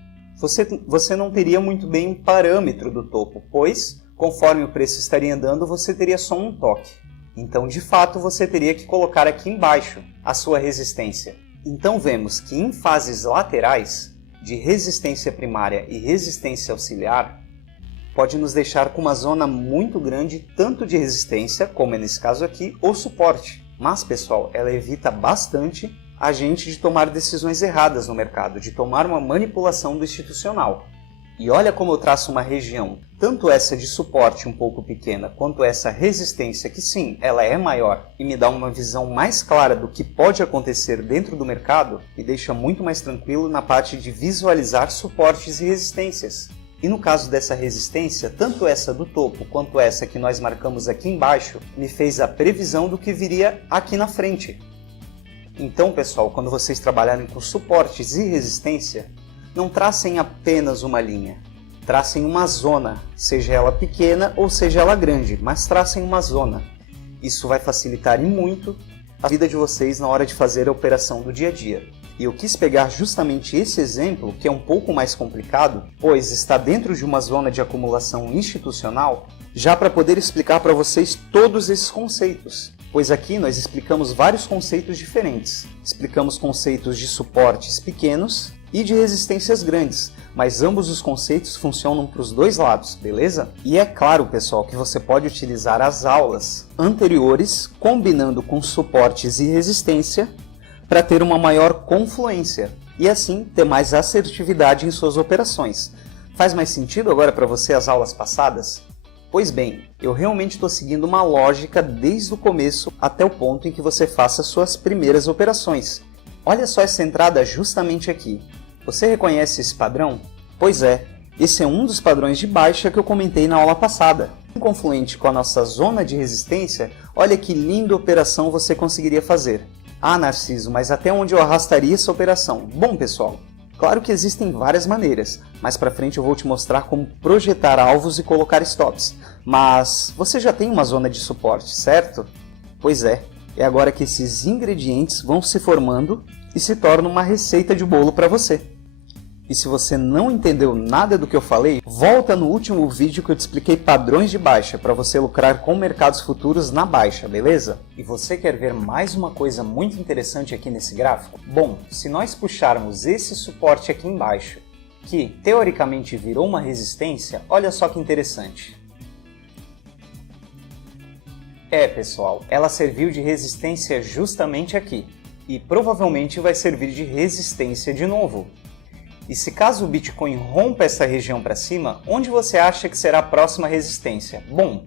você não teria muito bem um parâmetro do topo, pois, conforme o preço estaria andando, você teria só um toque. Então, de fato, você teria que colocar aqui embaixo a sua resistência. Então, vemos que em fases laterais, de resistência primária e resistência auxiliar, pode nos deixar com uma zona muito grande, tanto de resistência, como é nesse caso aqui, ou suporte. Mas, pessoal, ela evita bastante a gente de tomar decisões erradas no mercado, de tomar uma manipulação do institucional. E olha como eu traço uma região, tanto essa de suporte um pouco pequena, quanto essa resistência, que sim, ela é maior, e me dá uma visão mais clara do que pode acontecer dentro do mercado, e deixa muito mais tranquilo na parte de visualizar suportes e resistências. E no caso dessa resistência, tanto essa do topo quanto essa que nós marcamos aqui embaixo, me fez a previsão do que viria aqui na frente. Então, pessoal, quando vocês trabalharem com suportes e resistência, não tracem apenas uma linha, tracem uma zona, seja ela pequena ou seja ela grande, mas tracem uma zona. Isso vai facilitar e muito a vida de vocês na hora de fazer a operação do dia a dia. E eu quis pegar justamente esse exemplo, que é um pouco mais complicado, pois está dentro de uma zona de acumulação institucional, já para poder explicar para vocês todos esses conceitos. Pois aqui nós explicamos vários conceitos diferentes. Explicamos conceitos de suportes pequenos e de resistências grandes, mas ambos os conceitos funcionam para os dois lados, beleza? E é claro, pessoal, que você pode utilizar as aulas anteriores combinando com suportes e resistência para ter uma maior confluência e assim ter mais assertividade em suas operações. Faz mais sentido agora para você as aulas passadas? Pois bem, eu realmente estou seguindo uma lógica desde o começo até o ponto em que você faça suas primeiras operações. Olha só essa entrada justamente aqui. Você reconhece esse padrão? Pois é, esse é um dos padrões de baixa que eu comentei na aula passada. Confluente com a nossa zona de resistência, olha que linda operação você conseguiria fazer. Ah, Narciso, mas até onde eu arrastaria essa operação? Bom, pessoal, claro que existem várias maneiras. Mais para frente eu vou te mostrar como projetar alvos e colocar stops. Mas você já tem uma zona de suporte, certo? Pois é agora que esses ingredientes vão se formando e se tornam uma receita de bolo para você. E se você não entendeu nada do que eu falei, volta no último vídeo que eu te expliquei padrões de baixa para você lucrar com mercados futuros na baixa, beleza? E você quer ver mais uma coisa muito interessante aqui nesse gráfico? Bom, se nós puxarmos esse suporte aqui embaixo, que teoricamente virou uma resistência, olha só que interessante. Pessoal, ela serviu de resistência justamente aqui, e provavelmente vai servir de resistência de novo. E se caso o Bitcoin rompa essa região para cima, onde você acha que será a próxima resistência? Bom,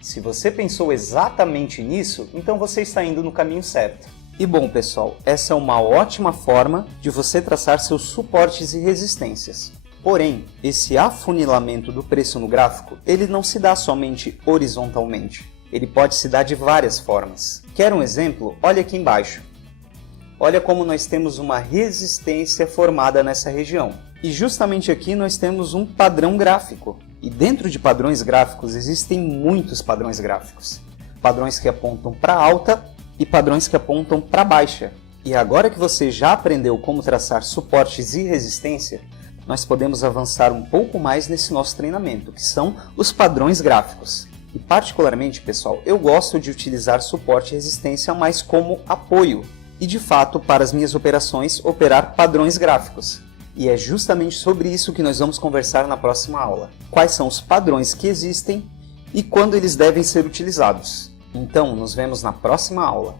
se você pensou exatamente nisso, então você está indo no caminho certo. E bom, pessoal, essa é uma ótima forma de você traçar seus suportes e resistências. Porém, esse afunilamento do preço no gráfico, ele não se dá somente horizontalmente. Ele pode se dar de várias formas. Quer um exemplo? Olha aqui embaixo. Olha como nós temos uma resistência formada nessa região. E justamente aqui nós temos um padrão gráfico. E dentro de padrões gráficos existem muitos padrões gráficos. Padrões que apontam para alta e padrões que apontam para baixa. E agora que você já aprendeu como traçar suportes e resistência, nós podemos avançar um pouco mais nesse nosso treinamento, que são os padrões gráficos. E particularmente, pessoal, eu gosto de utilizar suporte e resistência mais como apoio. E de fato, para as minhas operações, operar padrões gráficos. E é justamente sobre isso que nós vamos conversar na próxima aula. Quais são os padrões que existem e quando eles devem ser utilizados. Então, nos vemos na próxima aula.